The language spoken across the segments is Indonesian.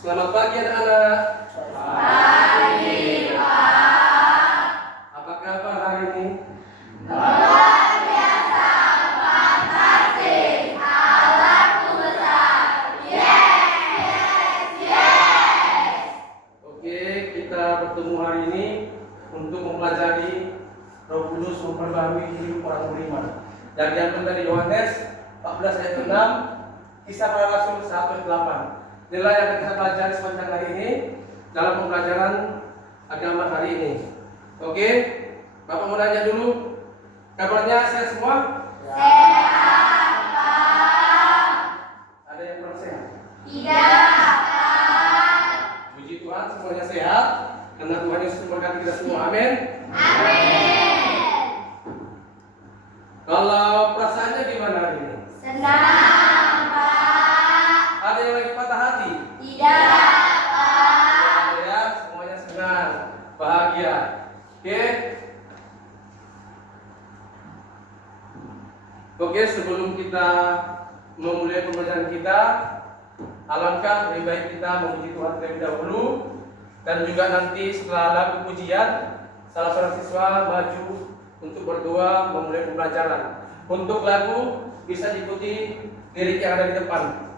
Selamat pagi anak-anak. Pagi, Pak. Apa kabar hari ini? Luar biasa, fantastis, Allahku besar. Yes. Oke, kita bertemu hari ini untuk mempelajari Roh Kudus memperbarui hidup orang beriman. Yang diambil dari Yohanes 14 ayat 6, Kisah Para Rasul 1 ayat 8. Inilah yang kita pelajari sepanjang hari ini dalam pembelajaran agama hari ini. Oke, Bapak mau nanya dulu, kabarnya sehat semua? Sehat, Pak. Ada yang kurang sehat? Tidak, Pak. Puji Tuhan semuanya sehat, karena Tuhan Yesus memberkati kita semua. Amin. Amin. Kalau perasaannya gimana hari ini? Senang, Pak. Ada yang lagi patah hati? Tidak, Pak. Ya, semuanya senang, bahagia. Oke. Oke, sebelum kita memulai pembelajaran kita, alangkah lebih baik kita memuji Tuhan terlebih dahulu, dan juga nanti setelah lagu pujian, salah seorang siswa maju untuk berdoa memulai pembelajaran. Untuk lagu bisa diikuti lirik yang ada di depan.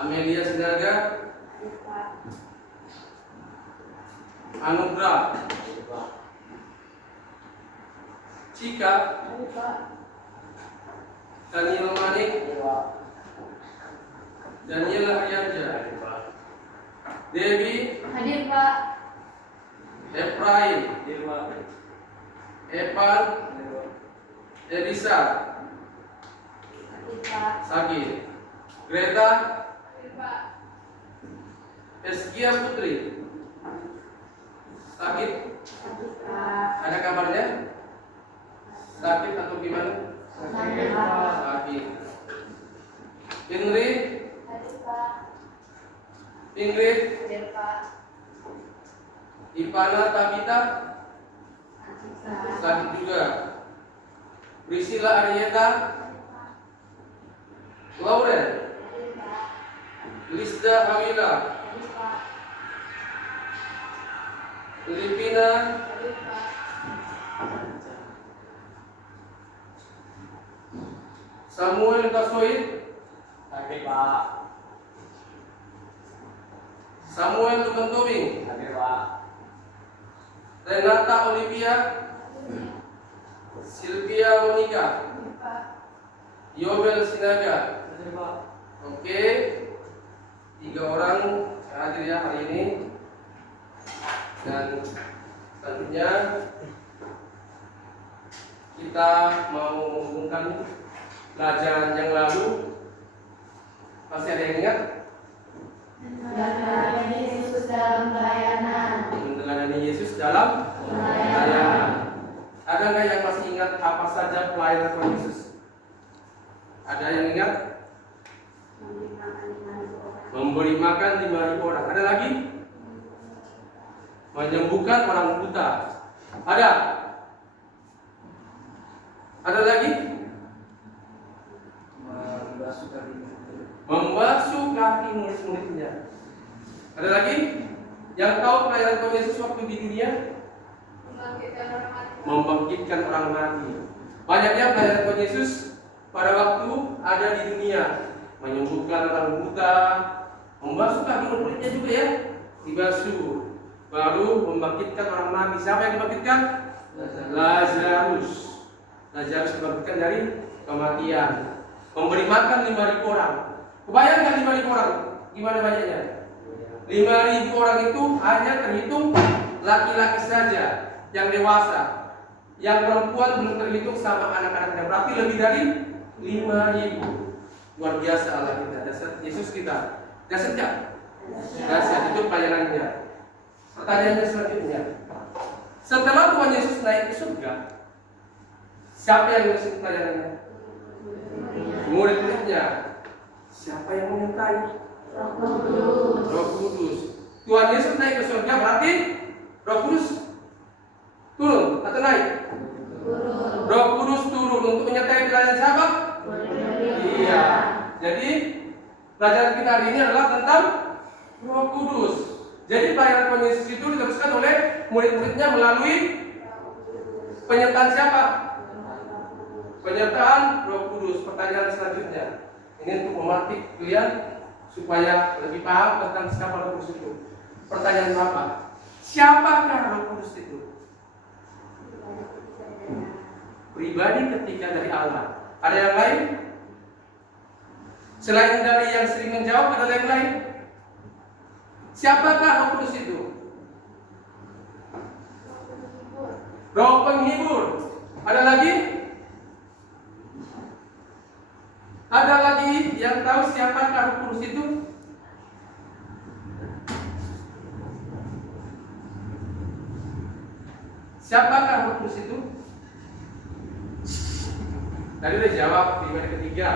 Amelia Sinaga, Anugrah, Cika, Daniel Manik, Daniel Haryanja, Dewi, Hadir Pak. Efraim, Evan, Elisa, Hadir Pak. Sakit, Greta, Hadir Pak. Eskia Putri, sakit, Hadir Pak. ada kabarnya? Sakit atau gimana? Hadir Pak. Sakit. Henry, Hadir Pak. Ingrid, Hadir Pak. Ivana Tabita, Hadir Pak. sakit juga. Priscilla Arieta, Lauren, Hadir Pak. Lisda Hawila, Hadir Pak. Livina, Hadir Pak. Samuel Kasoid, Hadir Pak. Samuel Tubing, Hadir Pak. Renata Olivia, Sylvia Monica, Hadir Pak. Yobel Sinaga. Hadir Pak. Oke, 3 orang hadir ya hari ini. Dan selanjutnya kita mau menghubungkan pelajaran yang lalu. Masih ada yang ingat? Meneladani Yesus dalam pelayanan. Meneladani Yesus dalam pelayanan. Ada nggak yang masih ingat apa saja pelayanan Tuhan Yesus? Ada yang ingat? Memberi makan 5.000 orang. Ada lagi? Menyembuhkan orang buta. Ada? Ada lagi? Membasuh kaki murid-muridnya. Ada lagi? Yang tahu pelayanan Tuhan Yesus waktu di dunia? Membangkitkan orang mati. Banyaknya pelayanan Tuhan Yesus pada waktu ada di dunia. Menyembuhkan orang buta, membasuh kaki murid-muridnya juga ya. Dibasuh. Baru membangkitkan orang mati. Siapa yang dibangkitkan? Lazarus. Lazarus dibangkitkan dari kematian. Memberi makan 5.000 orang. Kebayang nggak 5.000 orang? Gimana banyaknya? 5.000 orang itu hanya terhitung laki-laki saja yang dewasa. Yang perempuan belum terhitung sama anak-anaknya. Berarti lebih dari 5.000. Luar biasa Allah kita, dasar Yesus kita. Dasar nggak? Dasar itu pelayanannya. Pertanyaannya selanjutnya, setelah Tuhan Yesus naik ke surga, siapa yang mengisi pelayanannya? Murid-muridnya. Siapa yang menyertai? Roh Kudus. Tuhan Yesus naik ke surga berarti Roh Kudus turun atau naik? Roh Kudus turun untuk menyertai pelayanan siapa? Iya. Jadi pelajaran kita hari ini adalah tentang Roh Kudus. Jadi pelayanan Tuhan Yesus itu diteruskan oleh murid-muridnya melalui penyertaan siapa? Penyertaan Roh Kudus. Pertanyaan selanjutnya, ini untuk memantik kalian supaya lebih paham tentang siapa Roh Kudus itu. Pertanyaan apa? Siapakah Roh Kudus itu? Pribadi ketiga dari Allah. Ada yang lain? Selain dari yang sering menjawab, ada yang lain? Siapakah Roh Kudus itu? Roh penghibur. Ada lagi? Ada lagi yang tahu siapakah Roh Kudus itu? Siapakah Roh Kudus itu? Tadi udah jawab pribadi ketiga.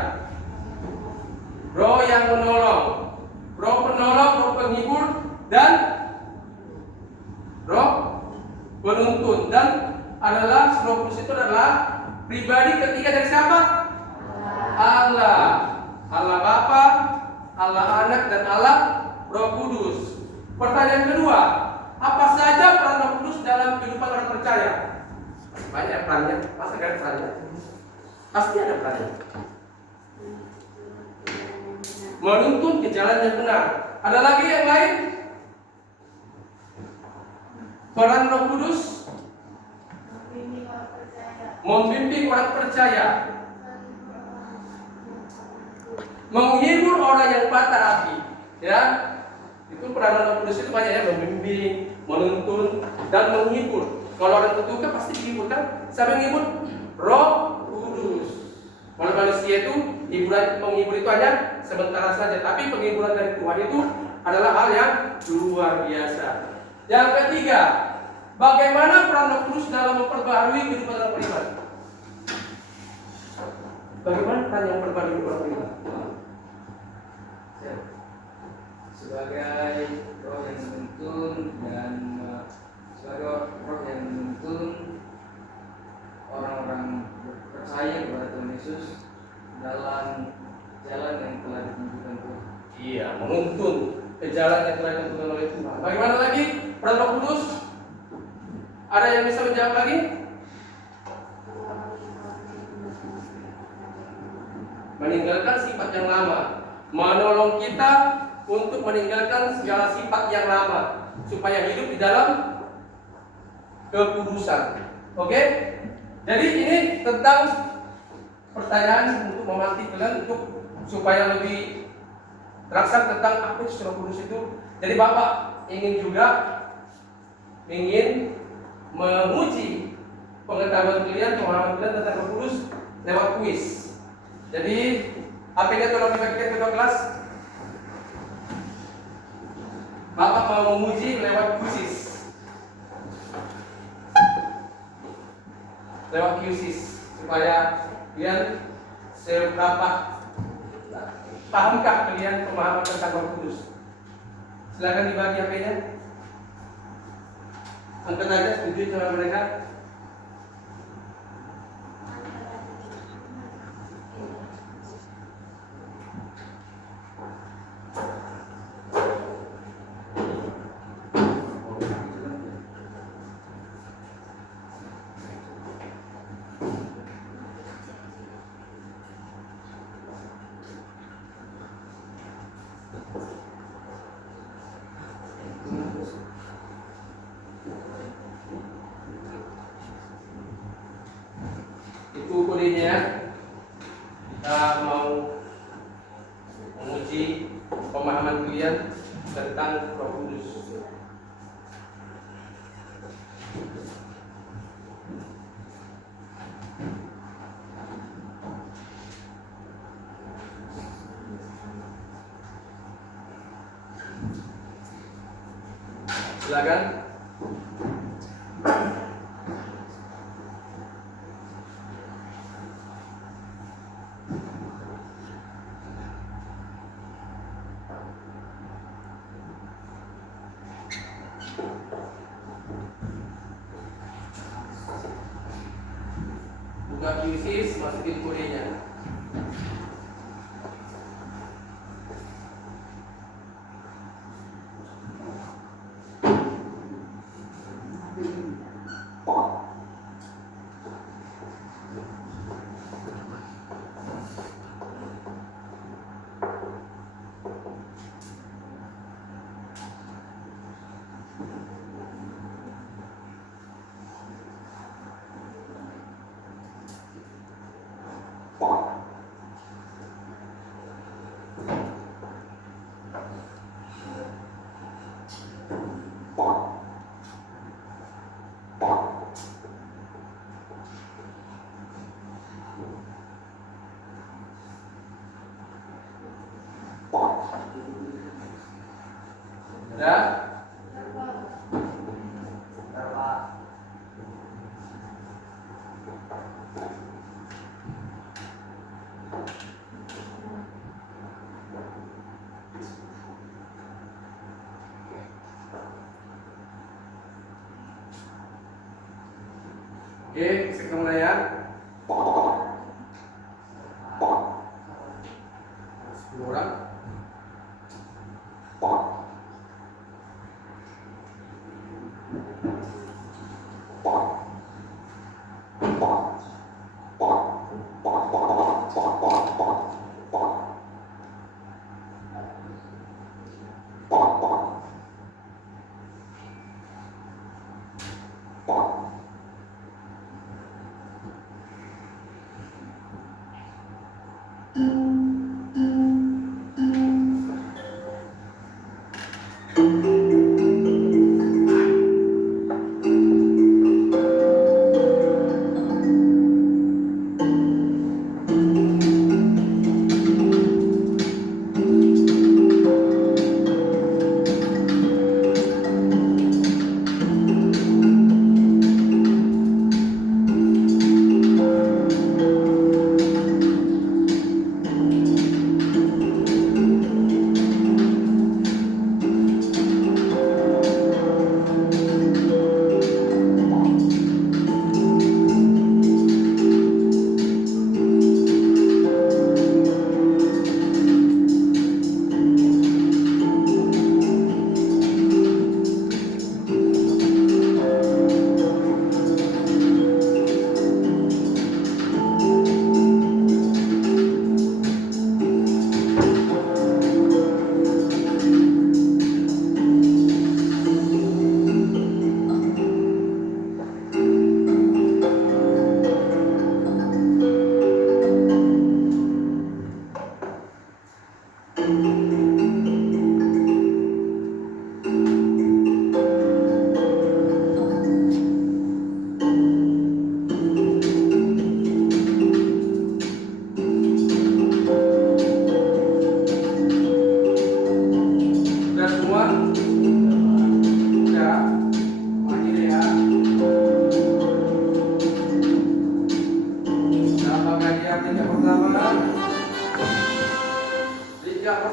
Roh yang menolong, Roh penolong, Roh penghibur, dan Roh penuntun. Dan adalah Roh Kudus itu adalah pribadi ketiga dari siapa? Allah. Allah Bapa, Allah Anak, dan Allah Roh Kudus. Pertanyaan kedua, apa saja peran Roh Kudus dalam kehidupan orang percaya? Banyak perannya, pasti ada perannya. Pasti ada perannya. Menuntun ke jalan yang benar. Ada lagi yang lain? Peran Roh Kudus membimbing orang percaya menghibur orang yang patah hati. Ya, itu peranan Roh Kudus itu banyak ya, membimbing, menuntun, dan menghibur. Kalau orang tertukar pasti dihibur kan? Siapa yang menghibur? Roh Kudus. Kalau manusia itu hiburan menghibur itu hanya sementara saja, tapi penghiburan dari Tuhan itu adalah hal yang luar biasa. Yang ketiga, bagaimana peran Roh Kudus dalam memperbaharui kehidupan orang beriman? Bagaimana peran yang memperbaharui orang beriman? Sebagai roh yang menuntun dan sebagai roh yang menuntun orang-orang percaya kepada Tuhan Yesus dalam jalan yang telah ditunjukkan Tuhan. Iya, menuntun ke jalan yang telah ditentukan oleh Tuhan. Bagaimana lagi peran Roh Kudus? Ada yang bisa menjawab lagi? Meninggalkan sifat yang lama, menolong kita untuk meninggalkan segala sifat yang lama supaya hidup di dalam kekudusan. Oke? Jadi ini tentang pertanyaan untuk memantik kalian untuk supaya lebih terasa tentang apa itu Roh Kudus itu. Jadi Bapak ingin menguji pengetahuan kalian, pemahaman kalian tentang Roh Kudus lewat kuis. Jadi HP-nya tolong dibagikan ke kelas. Bapak mau menguji lewat kuis. Lewat kuis supaya kalian seberapa pahamkah kalian pemahaman tentang Roh Kudus. Silakan dibagi HP-nya. Angkat aja, setuju sama mereka. Itu kodenya. Kita mau menguji pemahaman kalian tentang Roh Kudus. Silakan. Buka QSIS, masukin kodenya. Udah? Bapak. Oke, sekarang ya. 10 orang.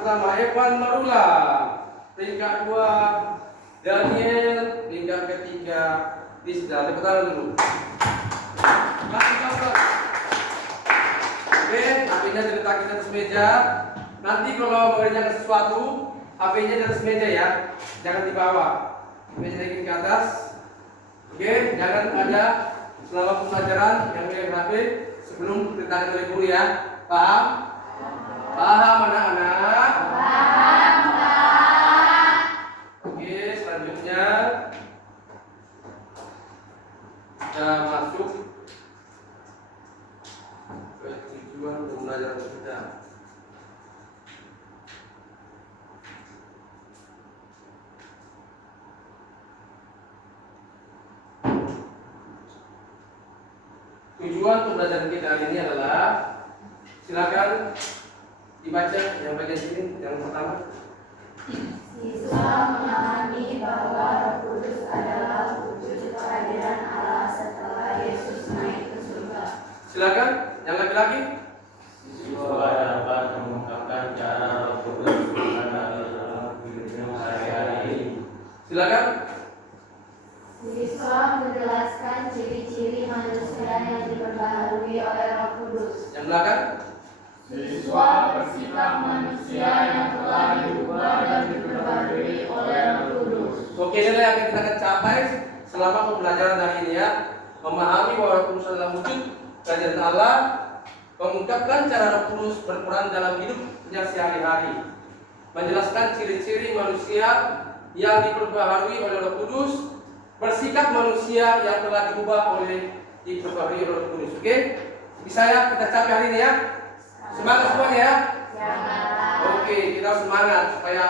pertama Evan Marula, peringkat 2 Daniel, peringkat ketiga Tisda. Tepuk tangan dulu. Oke, HP-nya diletakkan di atas meja. Nanti kalau mengerjakan sesuatu, HP-nya di atas meja ya, jangan di bawah. Meja naikin ke atas. Oke, jangan ada selama pembelajaran yang megang HP sebelum diletakkan oleh guru ya. Paham? Paham anak-anak? Paham, Pak. Oke, selanjutnya kita masuk ke tujuan pembelajaran kita. Tujuan pembelajaran kita hari ini adalah, silakan dibaca yang bagian sini yang pertama. Siswa memahami bahwa Roh Kudus adalah wujud kehadiran Allah setelah Yesus naik ke surga. Silakan yang laki-laki. Siswa dapat mengungkapkan cara Roh Kudus berada dalam hidupnya sehari-hari. Silakan. Siswa menjelaskan ciri-ciri manusia yang diperbaharui oleh Roh Kudus. Yang belakang. Siswa bersikap manusia yang telah diubah dan diperbaharui oleh Roh Kudus. Oke, inilah yang kita akan capai selama pembelajaran hari ini ya. Memahami bahwa Roh Kudus adalah wujud kehadiran Allah, mengungkapkan cara Roh Kudus berperan dalam hidupnya sehari-hari, menjelaskan ciri-ciri manusia yang diperbaharui oleh Roh Kudus, bersikap manusia yang telah diperbaharui oleh Roh Kudus. Oke, bisa ya kita capai hari ini ya. Semangat semuanya ya. Oke, kita semangat supaya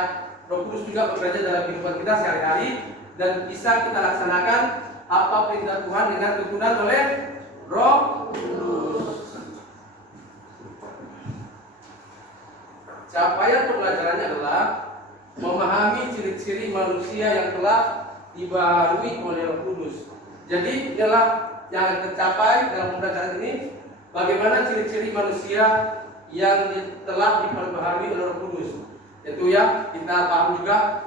Roh Kudus juga bekerja dalam kehidupan kita sehari-hari dan bisa kita laksanakan apa perintah Tuhan dengan tuntunan oleh Roh Kudus. Capaian pembelajarannya adalah memahami ciri-ciri manusia yang telah dibaharui oleh Roh Kudus. Jadi inilah yang akan tercapai dalam pembelajaran ini, bagaimana ciri-ciri manusia yang telah diperbaharui oleh Roh Kudus. Itu ya, kita paham juga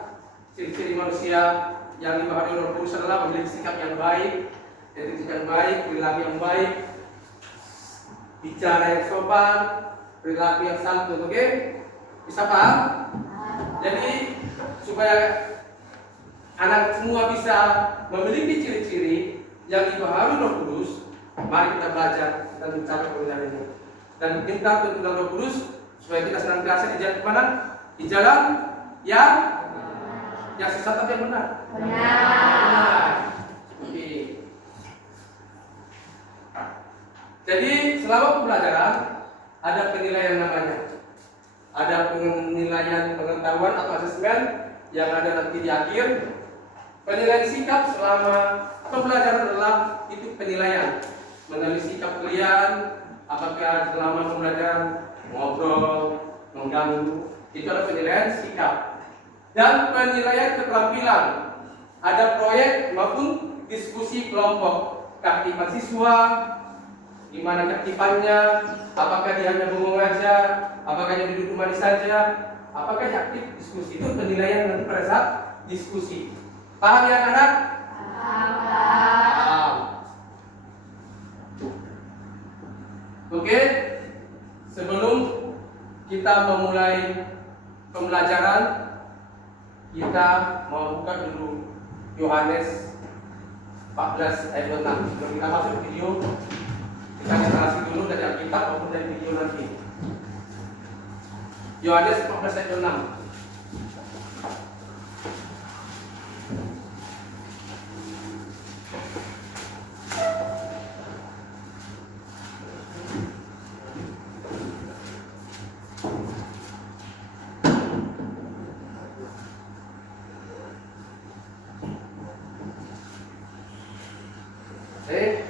ciri-ciri manusia yang dibaharui oleh Roh Kudus adalah memiliki sikap yang baik, yaitu sikap yang baik, perilaku yang baik, bicara yang sopan, perilaku yang santun. Oke? Bisa paham? Jadi supaya anak semua bisa memiliki ciri-ciri yang dibaharui Roh Kudus, mari kita belajar dan mencapai pembelajaran ini. Dan minta tuntunan Roh Kudus supaya kita senantiasa di jalan mana? Di jalan yang sesat tapi yang benar. Benar. Oke. Jadi selama pembelajaran ada penilaian namanya. Ada penilaian pengetahuan atau asesmen yang ada nanti di akhir. Penilaian sikap selama pembelajaran adalah itu penilaian mengenai sikap kalian. Apakah selama pembelajaran ngobrol, mengganggu, itu adalah penilaian sikap. Dan penilaian keterampilan, ada proyek maupun diskusi kelompok, keaktifan siswa, gimana keaktifannya, apakah dia hanya bengong aja, apakah dia duduk manis saja, apakah dia aktif diskusi. Itu penilaian nanti pada saat diskusi. Paham ya anak-anak? Paham. Oke, sebelum kita memulai pembelajaran, kita mau buka dulu Yohanes 14 ayat 6. Sebelum kita masuk video, kita generasi dulu dari Alkitab maupun dari video nanti. Yohanes 14 ayat 6.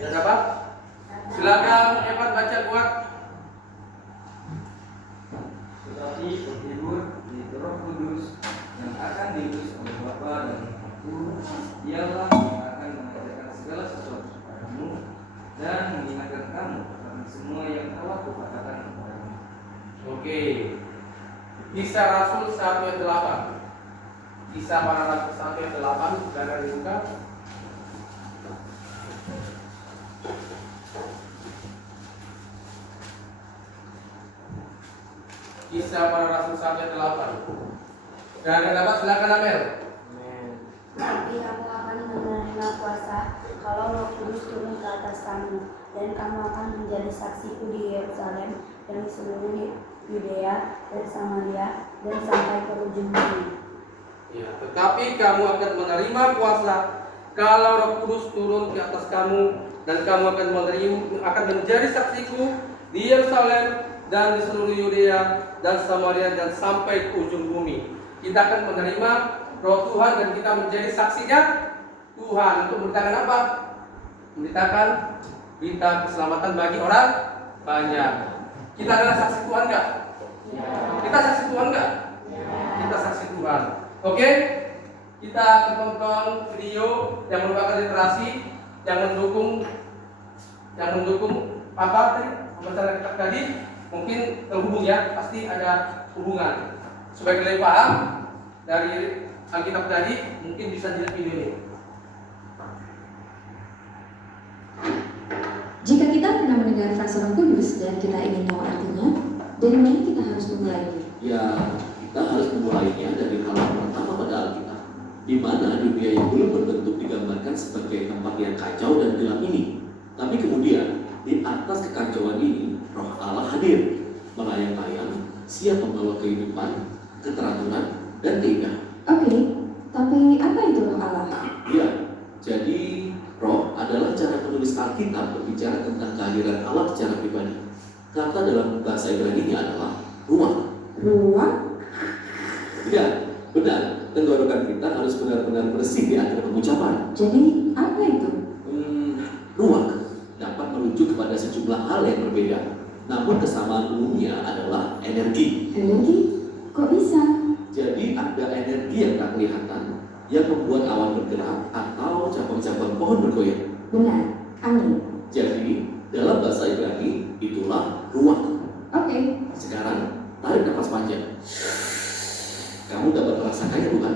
Sudah dapat? Silakan Evan baca buat. Tetapi penghibur di Roh Kudus yang akan diutus oleh Bapa dan Aku, Dialah yang akan mengajarkan segala sesuatu kepadamu dan mengingatkan kamu akan semua yang telah kukatakan kepadamu. Oke. Kisah Rasul 1 ayat 8. Kisah para Rasul 1 ayat 8, saudara dibuka. Kisah para Rasul 1 ayat 8. Dan yang dapat silakan Amel. Nanti kamu akan menerima kuasa kalau Roh Kudus turun ke atas kamu, dan kamu akan menjadi saksiku di Yerusalem dan di seluruh Yudea dan Samaria dan sampai ke ujung bumi. Ya, tetapi kamu akan menerima kuasa kalau Roh Kudus turun di atas kamu, dan kamu akan menjadi saksiku di Yerusalem dan di seluruh Yudea dan Samaria dan sampai ke ujung bumi. Kita akan menerima Roh Tuhan dan kita menjadi saksinya Tuhan untuk memberitakan apa? Memberitakan berita keselamatan bagi orang banyak. Kita adalah saksi Tuhan enggak? Kita saksi Tuhan enggak? Kita saksi Tuhan. Oke? Kita akan tonton video yang merupakan literasi yang mendukung apa tadi? Pembahasan kita tadi mungkin terhubung ya, pasti ada hubungan. Supaya kalian paham dari Alkitab tadi, mungkin bisa dilihat video ini. Jika kita pernah mendengar frasa Roh Kudus dan kita ingin tahu artinya, dari mana kita harus memulainya? Ya, kita harus memulainya dari hal yang pertama pada Alkitab, di mana dunia yang belum berbentuk digambarkan sebagai tempat yang kacau dan gelap ini. Tapi kemudian, di atas kekacauan ini, Roh Allah hadir, melayang-layang, siap membawa kehidupan, keteraturan, dan keindahan. Oke, tapi apa itu Roh Allah? Ya, jadi roh adalah cara penulis Alkitab berbicara tentang kehadiran Allah secara pribadi. Kata dalam bahasa Ibrani-nya adalah ruah. Ruah? Ya, benar. Tenggorokan kita harus benar-benar bersih di akhir pengucapan. Jadi apa itu? Ruah dapat merujuk kepada sejumlah hal yang berbeda. Namun kesamaan umumnya adalah energi. Energi? Kok bisa? Jadi ada energi yang tak kelihatan yang membuat awan bergerak atau cabang-cabang pohon bergoyang. Benar, angin. Jadi dalam bahasa Ibrani itulah ruah. Oke, Sekarang tarik nafas panjang. Kamu dapat merasakannya bukan?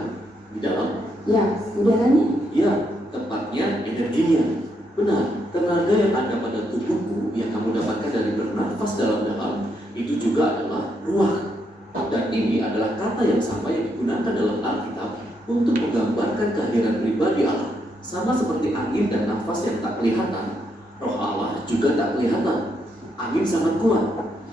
Di dalam? ya, udaranya? Ya, tepatnya energinya. Benar, tenaga yang ada pada tubuhku yang kamu dapatkan dari bernafas dalam-dalam itu juga adalah ruah. Dan ini adalah kata yang sama yang digunakan dalam Alkitab untuk menggambarkan kehadiran pribadi Allah. Sama seperti angin dan nafas yang tak kelihatan, Roh Allah juga tak kelihatan. Angin sangat kuat,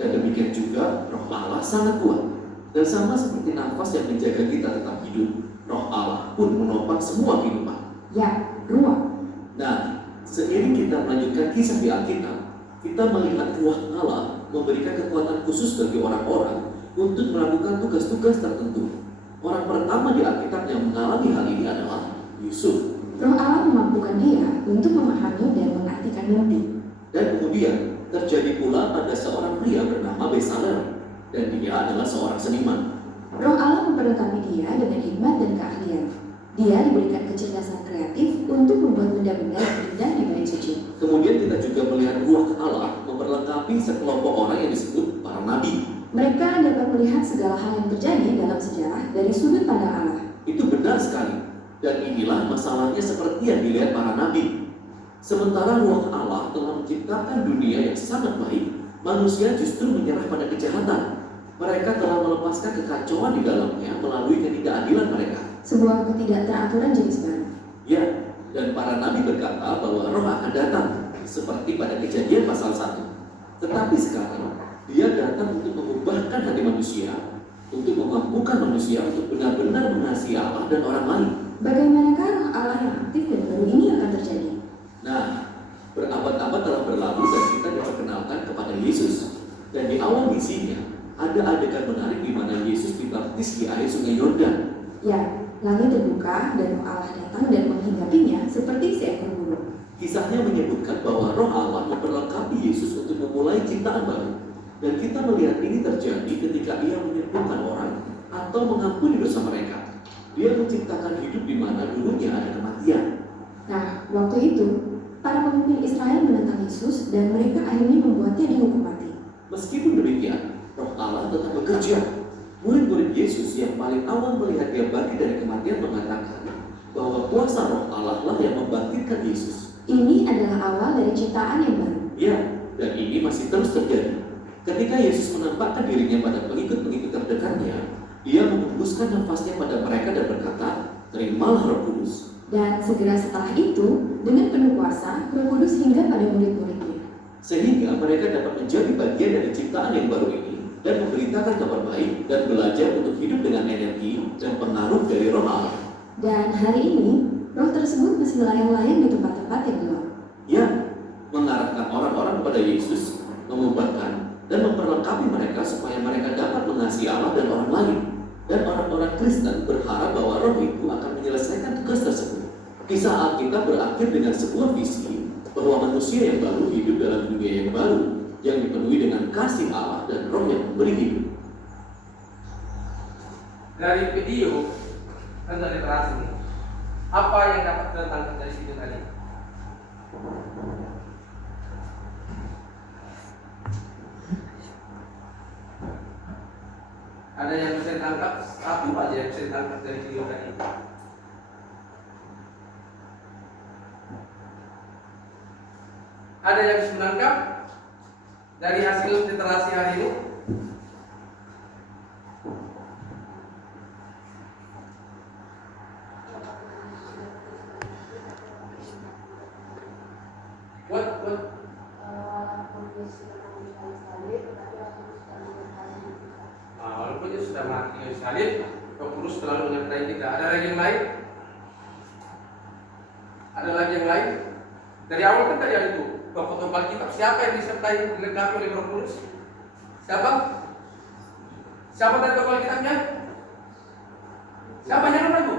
dan demikian juga Roh Allah sangat kuat. Dan sama seperti nafas yang menjaga kita tetap hidup, Roh Allah pun menopang semua kehidupan. Ya, ruah. Nah, seiring kita melanjutkan kisah di Alkitab, kita melihat Ruh Allah memberikan kekuatan khusus bagi orang-orang untuk melakukan tugas-tugas tertentu. Orang pertama di Alkitab yang mengalami hal ini adalah Yusuf. Roh Allah memampukan dia untuk memahami dan mengartikan mimpi. Dan kemudian terjadi pula pada seorang pria bernama Bezalel, dan dia adalah seorang seniman. Roh Allah memperlengkapi dia dengan hikmat dan keahlian. Dia diberikan kecerdasan kreatif untuk membuat benda-benda yang indah di bait suci. Kemudian kita juga melihat Ruh Allah memperlengkapi sekelompok orang yang disebut para nabi. Mereka dapat melihat segala hal yang terjadi dalam sejarah dari sudut pandang Allah. Itu benar sekali. Dan inilah masalahnya seperti yang dilihat para nabi. Sementara Ruh Allah telah menciptakan dunia yang sangat baik, manusia justru menyerah pada kejahatan. Mereka telah melepaskan kekacauan di dalamnya melalui ketidakadilan mereka. Sebuah ketidakteraturan jenis baru. Ya, dan para nabi berkata bahwa Roh akan datang, seperti pada Kejadian pasal 1. Tetapi sekarang, dia datang untuk mengubahkan hati manusia, untuk memampukan manusia untuk benar-benar mengasihi Allah dan orang lain. Bagaimanakah Roh Allah yang aktif dan baru ini akan terjadi? Nah, berabad-abad telah berlalu dan kita diperkenalkan kepada Yesus. Dan di awal misinya, ada adegan menarik di mana Yesus dibaptis di air sungai Yordan. Ya, langit terbuka dan Roh Allah datang dan menghinggapinya seperti seekor burung. Kisahnya menyebutkan bahwa Roh Allah memperlengkapi Yesus untuk memulai ciptaan baru. Dan kita melihat ini terjadi ketika ia menyembuhkan orang atau mengampuni dosa mereka. Dia menciptakan hidup di mana dulunya ada kematian. Nah, waktu itu, para pemimpin Israel menentang Yesus dan mereka akhirnya membuatnya dihukum mati. Meskipun demikian, Roh Allah tetap bekerja. Murid-murid Yesus yang paling awal melihat dia bangkit dari kematian mengatakan bahwa kuasa Roh Allah lah yang membangkitkan Yesus. Ini adalah awal dari ciptaan yang baru. Ya, dan ini masih terus terjadi. Ketika Yesus menampakkan dirinya pada pengikut-pengikut terdekatnya, dia menghembuskan nafasnya pada mereka dan berkata, terimalah Roh Kudus. Dan segera setelah itu, dengan penuh kuasa, Roh Kudus hingga pada murid-muridnya. Sehingga mereka dapat menjadi bagian dari ciptaan yang baru ini dan memberitakan kabar baik dan belajar untuk hidup dengan energi dan pengaruh dari Roh Allah. Dan hari ini, roh tersebut masih melayang-layang di tempat-tempat yang gelap. Ya, mengarahkan orang-orang kepada Yesus, mengubahkan dan memperlengkapi mereka supaya mereka dapat mengasihi Allah dan orang lain. Dan orang-orang Kristen berharap bahwa roh itu akan menyelesaikan tugas tersebut. Kisah Alkitab berakhir dengan sebuah visi bahwa manusia yang baru hidup dalam dunia yang baru, yang dipenuhi dengan kasih Allah dan roh yang memberi hidup. Dari video kan dari literasi nih, apa yang dapat kita tangkap dari video tadi? Ada yang bisa ditangkap, satu aja yang bisa ditangkap dari video tadi. Ada yang bisa menangkap dari hasil literasi hari ini? What? Walaupun dia sudah mati di salib, Roh Kudus selalu menyertai kita. Ada lagi yang lain? Ada lagi yang lain? Dari awal kan tadi ada itu. Tokoh-tokoh Alkitab siapa yang disertai dilengkapi oleh Roh Kudus? Siapa? Siapa dari tokoh Alkitabnya? Siapa yang ragu?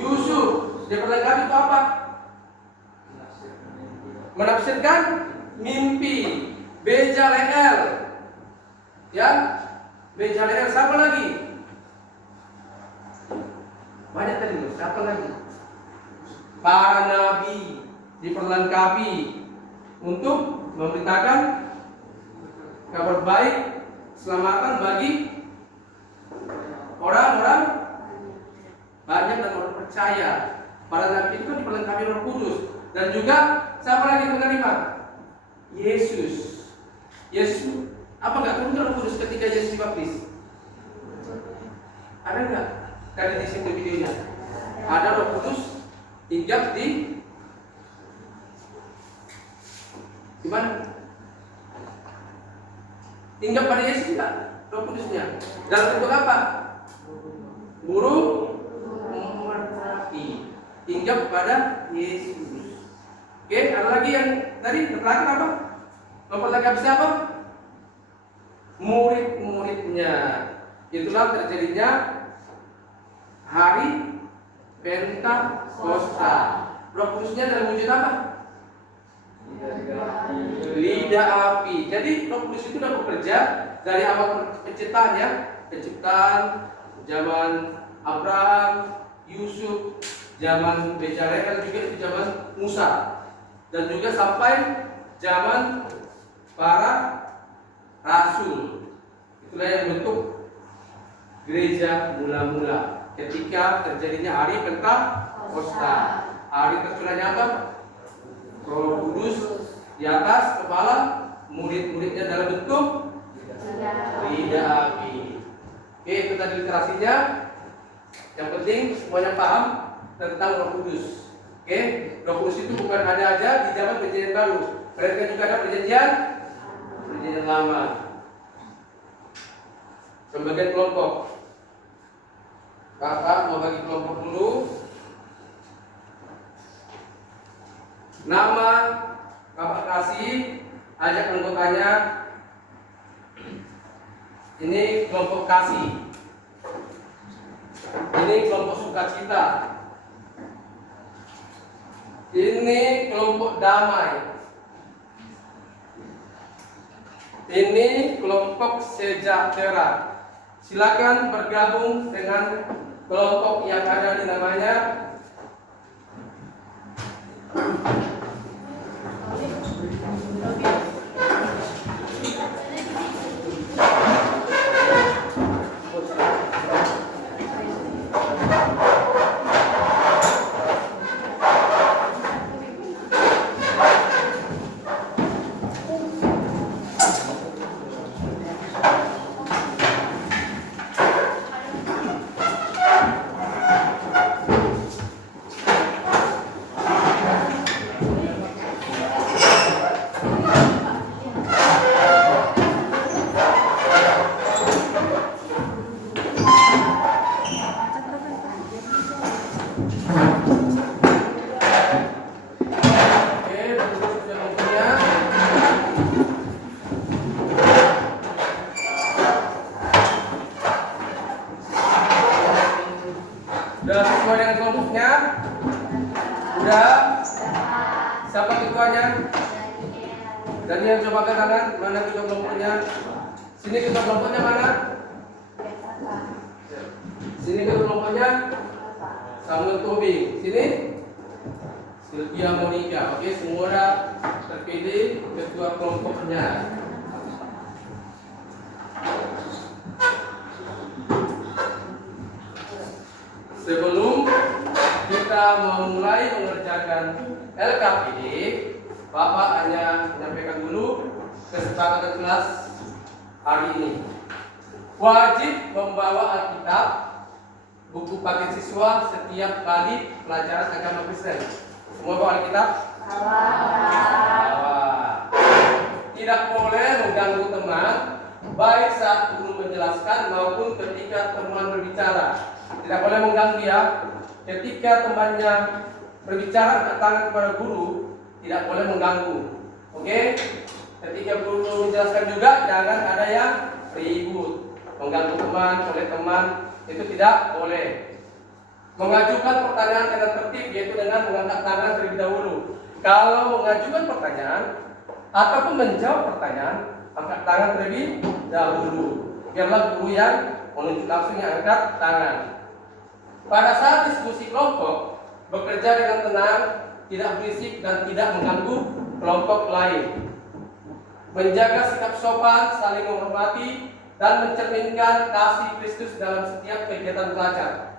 Yusuf. Dia perlengkapi itu apa? Menafsirkan mimpi. Bezaleel. Ya, Bezaleel. Siapa lagi? Banyak tadi loh. Siapa lagi? Para nabi diperlengkapi untuk memberitakan kabar baik keselamatan bagi orang-orang banyak dan orang percaya. Para nabi itu kan diperlengkapi Roh Kudus dan juga siapa lagi yang menerima? Yesus. Yesus apa enggak turun Roh Kudus ketika Yesus dibaptis? Ada enggak? Tadi di situ videonya ada Roh Kudus hinggap di mana? Hinggap pada Yesus enggak? Roh Kudusnya dalam bentuk apa? Burung merpati hinggap pada Yesus. Oke, ada lagi yang tadi terakhir apa? Memperlengkapi siapa? Murid-muridnya. Itulah terjadinya hari Pentakosta. Roh Kudusnya dalam wujud apa? Lidah api. Jadi Roh Kudus itu sudah bekerja dari awal penciptaan ya. Penciptaan zaman Abraham, Yusuf, zaman Bezaleel, juga di zaman Musa, dan juga sampai zaman para rasul. Itulah yang bentuk gereja mula-mula ketika terjadinya hari Pentakosta. Hari tercurahnya apa? Roh Kudus di atas kepala murid-muridnya dalam bentuk lidah api. Oke, itu tadi literasinya. Yang penting semuanya paham tentang Roh Kudus. Oke, Roh Kudus itu bukan ada aja di zaman perjanjian baru. Mereka juga ada perjanjian lama. Pembagian kelompok. Kakak mau bagi kelompok dulu. Nama Bapak kasih, ajak anggotanya. Ini kelompok kasih. Ini kelompok sukacita. Ini kelompok damai. Ini kelompok sejahtera. Silakan bergabung dengan kelompok yang ada di namanya. Daniel coba ke tangan, mana ketua kelompoknya? Sini ketua kelompoknya mana? Sini ketua kelompoknya? Samuel Tobing. Sini? Sylvia Monica. Oke, semua dah terpilih ketua kelompoknya. Sebelum kita memulai mengerjakan LKPD, Bapak hanya menyampaikan dulu kesepakatan kelas hari ini. Wajib membawa Alkitab, buku paket siswa setiap kali pelajaran agama Kristen. Semua bawa Alkitab? Bawa. Tidak boleh mengganggu teman, baik saat guru menjelaskan maupun ketika teman berbicara. Tidak boleh mengganggu ya. Ketika temannya berbicara angkat tangan kepada guru, tidak boleh mengganggu. Oke? Ketika guru menjelaskan juga jangan ada yang ribut, mengganggu teman, oleh teman, itu tidak boleh. Mengajukan pertanyaan dengan tertib, yaitu dengan mengangkat tangan terlebih dahulu. Kalau mengajukan pertanyaan ataupun menjawab pertanyaan, angkat tangan terlebih dahulu. Biarlah guru yang menunjuk langsung yang angkat tangan. Pada saat diskusi kelompok, bekerja dengan tenang, tidak berisik dan tidak mengganggu kelompok lain. Menjaga sikap sopan, saling menghormati, dan mencerminkan kasih Kristus dalam setiap kegiatan belajar.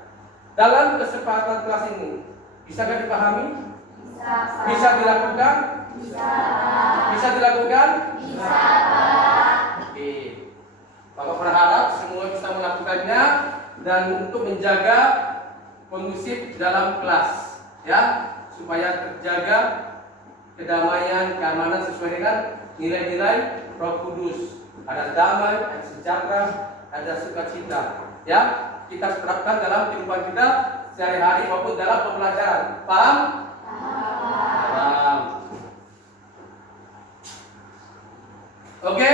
Dalam kesempatan kelas ini, bisakah dipahami? Bisa dilakukan? Bisa dilakukan? Oke. Bapak berharap semua bisa melakukannya dan untuk menjaga kondusif dalam kelas, ya, supaya terjaga kedamaian, keamanan sesuai dengan nilai-nilai Roh Kudus. Ada damai, ada sejahtera, ada sukacita. Ya, kita terapkan dalam kehidupan kita sehari-hari maupun dalam pembelajaran. Paham? Paham. Oke,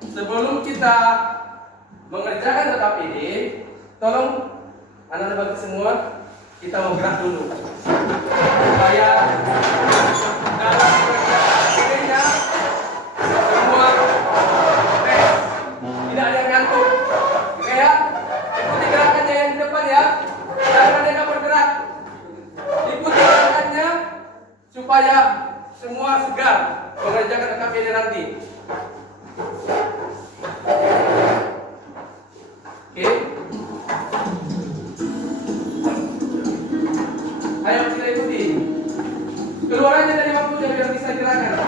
sebelum kita mengerjakan LKPD, tolong anak-anak bagi semua kita mau gerak dulu supaya dalam LKPD-nya semua tidak ada yang ngantuk. Oke ya, ikuti gerakannya yang di depan ya, jangan ada yang bergerak. Ikuti gerakannya supaya semua segar mengerjakan LKPD nanti. Oke. Ayo kita ikuti. Keluar aja dari waktunya biar bisa gerakan.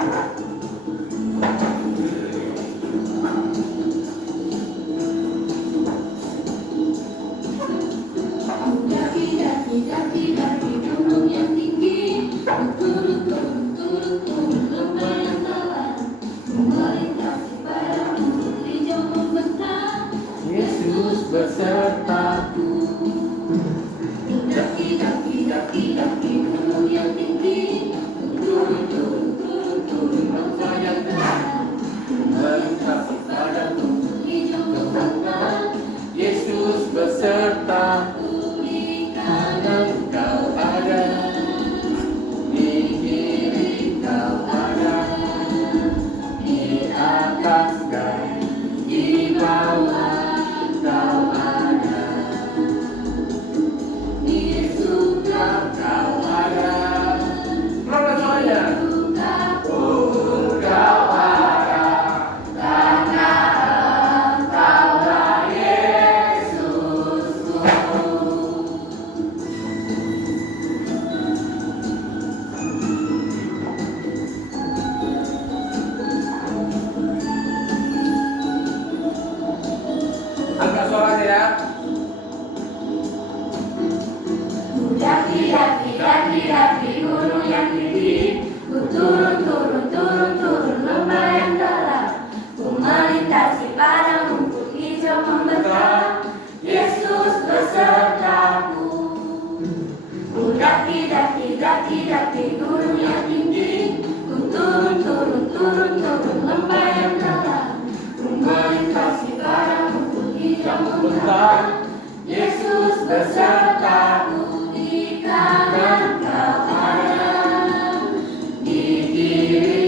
Daki gunung yang tinggi, turun lembah yang dalam, melintasi padang rumput hijau membentang. Yesus besertaku. Daki gunung yang tinggi, turun lembah yang dalam, melintasi padang rumput hijau membentang. Yesus besertaku. Kanan kau ada, di kiri kau ada, di atas dan di bawah kau ada, di surga kau ada, Berapa soalnya? pun kau ada, karena Engkaulah Yesusku. Angkat suaranya ya. Daki gunung yang tinggi, ku turun lembah yang dalam, ku melintasi padang rumput hijau membentang. Yesus besertaku. Ku daki gunung yang tinggi, ku turun lembah yang dalam, ku melintasi padang rumput hijau membentang. Yesus besertaku. Di kanan kau ada, di kiri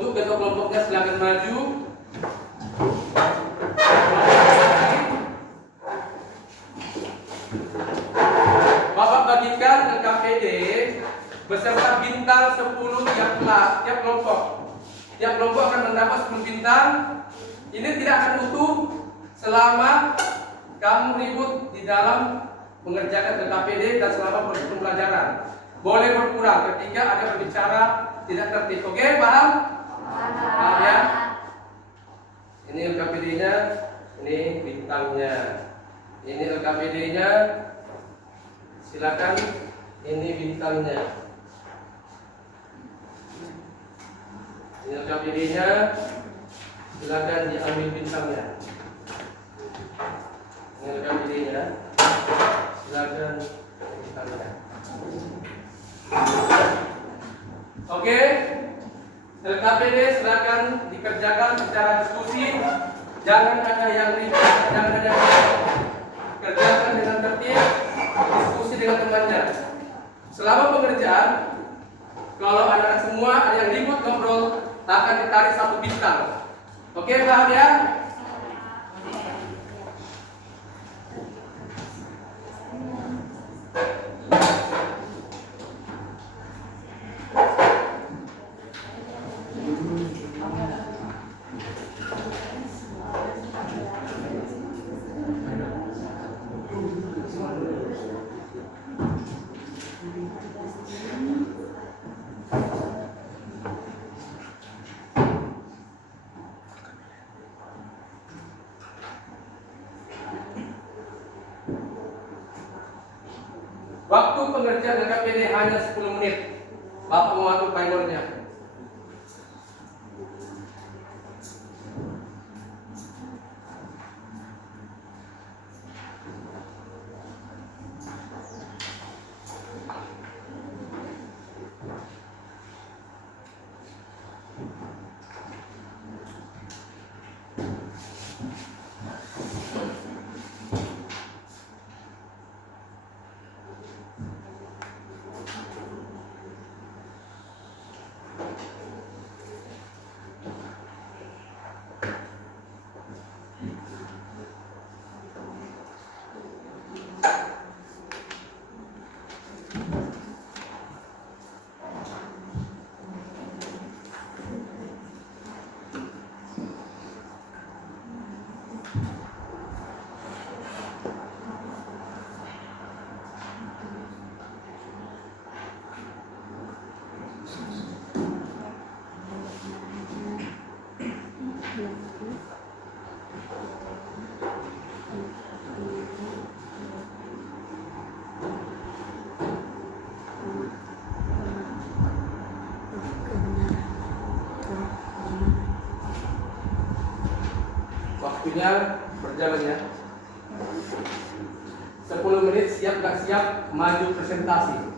Untuk ketua kelompoknya silakan maju. Bapak bagikan LKPD beserta bintang 10 tiap kelompok. Tiap kelompok akan mendapat 10 bintang. Ini tidak akan utuh selama kamu ribut di dalam mengerjakan LKPD dan selama proses pembelajaran. Boleh berkurang ketika ada berbicara tidak tertib. Oke, paham? Paham ya? Ini LKPD-nya, ini bintangnya. Ini LKPD-nya. Silakan, ini bintangnya. Ini LKPD-nya. Silakan diambil bintangnya. Ini LKPD-nya. Silakan bintangnya. Oke, LKPD silakan dikerjakan secara diskusi. Jangan ada yang ribut, jangan ada yang kerjakan dengan tertib, diskusi dengan temannya. Selama pengerjaan, kalau anak semua ada yang ribut ngobrol, akan ditarik 1 bintang. Oke, paham ya? Waktu pengerjaan LKPD hanya 10 menit. Bapak mau atur timernya. Waktunya berjalan ya. 10 menit siap nggak siap maju presentasi.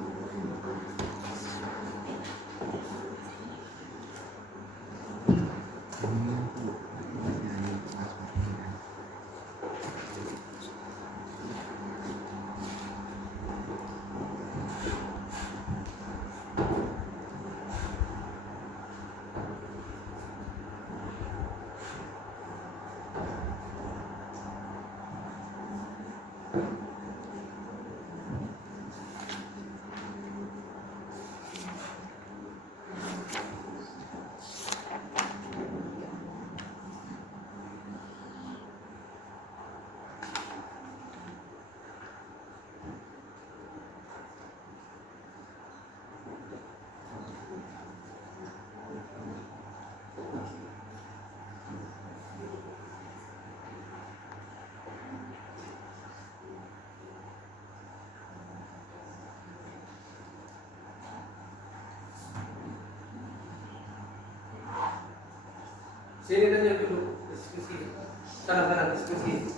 Sini aja dulu diskusi. Sana diskusi.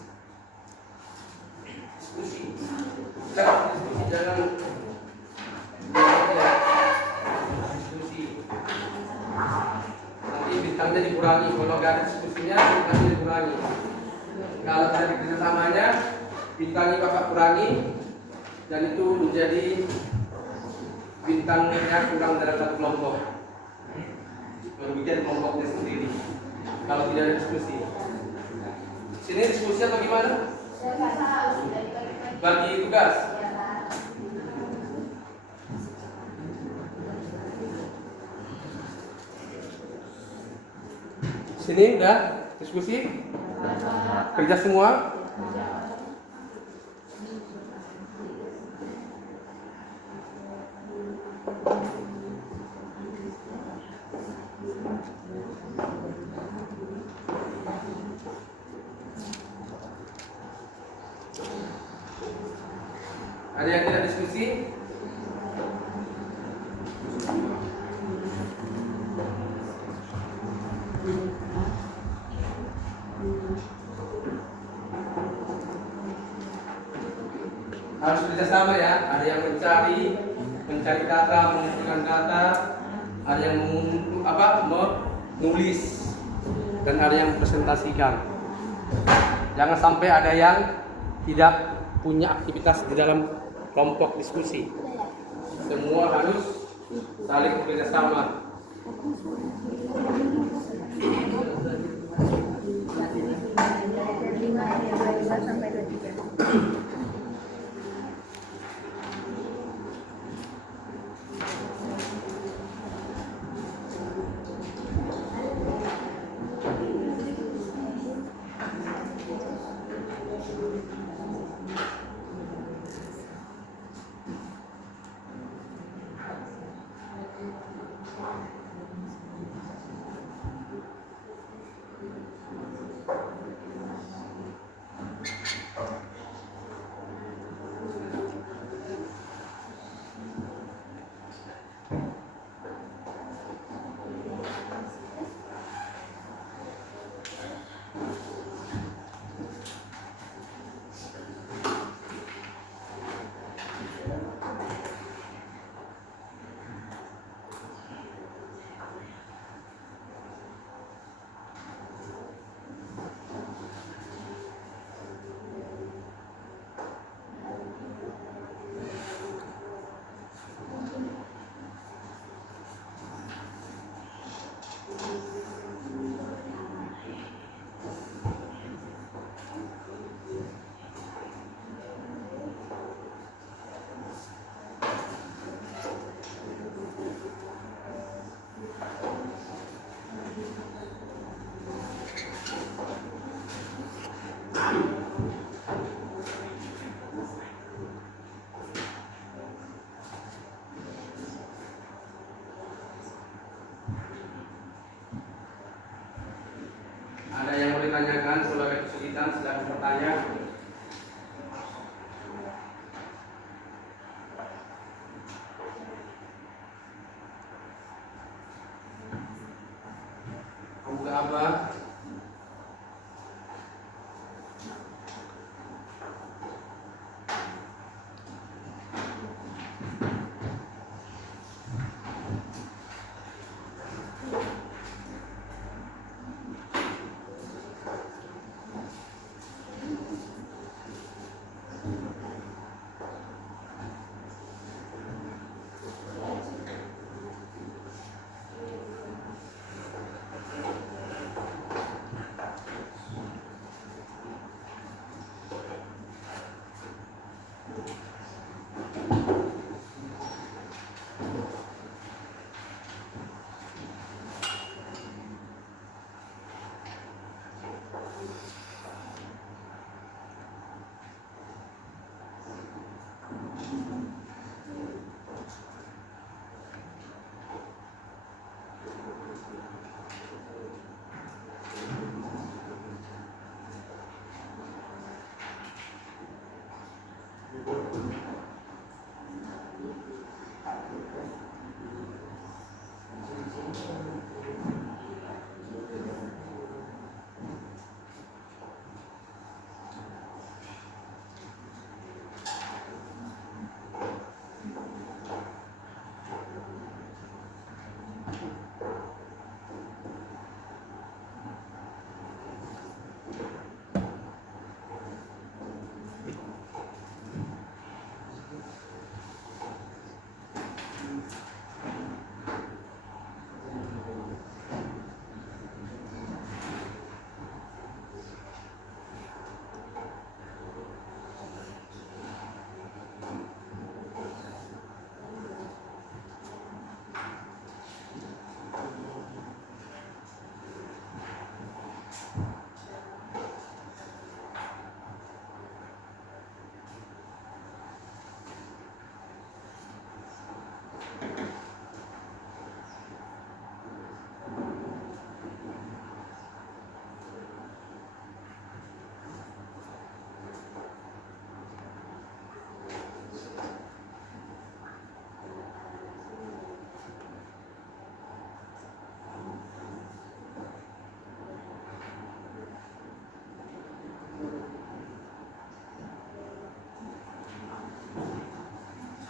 Diskusi. Jangan diskusi. Nanti bintangnya dikurangi. Kalau nggak ada diskusinya, bintangnya dikurangi. Kalau ada kerjasamanya, bintangnya Bapak kurangi, dan itu menjadi bintangnya kurang dalam satu kelompok. membuat kelompoknya sendiri. Kalau tidak ada diskusi, sini diskusi atau gimana? Bagi tugas. Sini udah diskusi, kerja semua. Ada yang tidak diskusi? Harus kerjasama ya. Ada yang mencari data, mengumpulkan data, ada yang menulis, dan ada yang presentasikan. Jangan sampai ada yang tidak punya aktivitas di dalam kelompok diskusi. Semua harus saling bekerja sama. Ada yang mau ditanyakan sebagai kesulitan, silakan bertanya. Buka apa?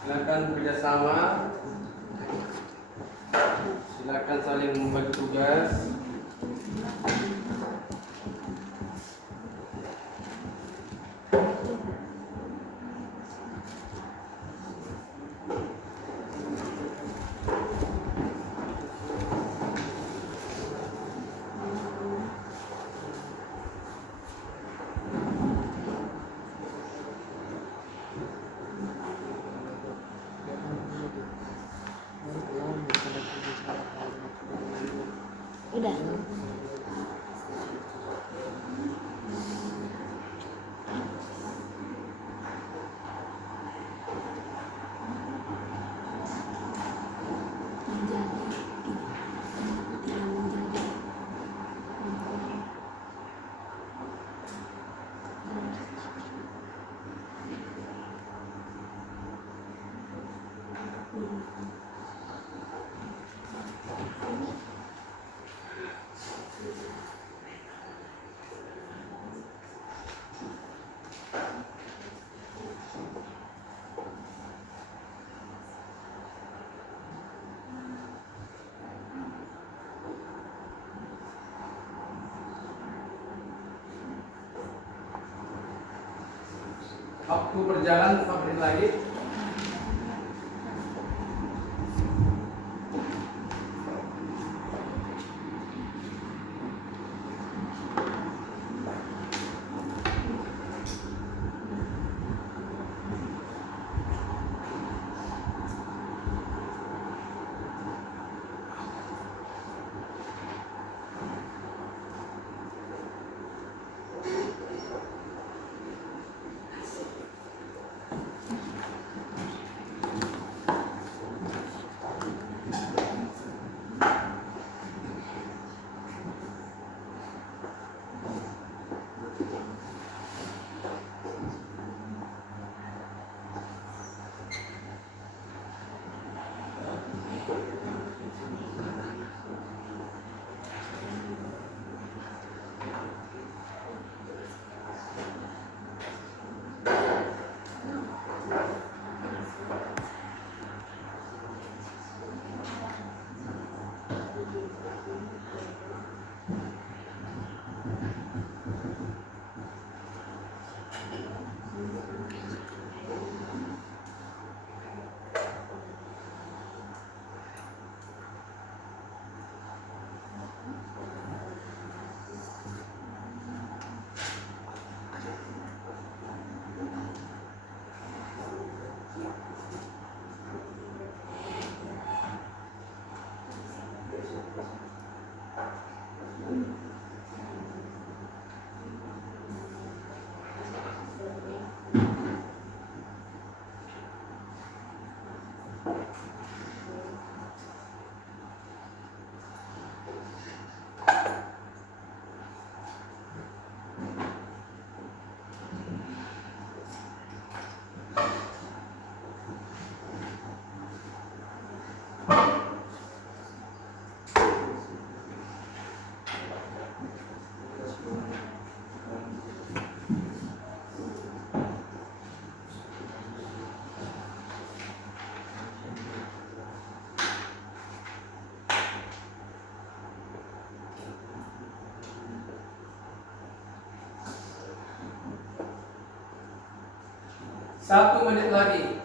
Silakan kerjasama. Silakan saling membagi tugas. Udah. Waktu berjalan 4 menit lagi. Satu menit lagi.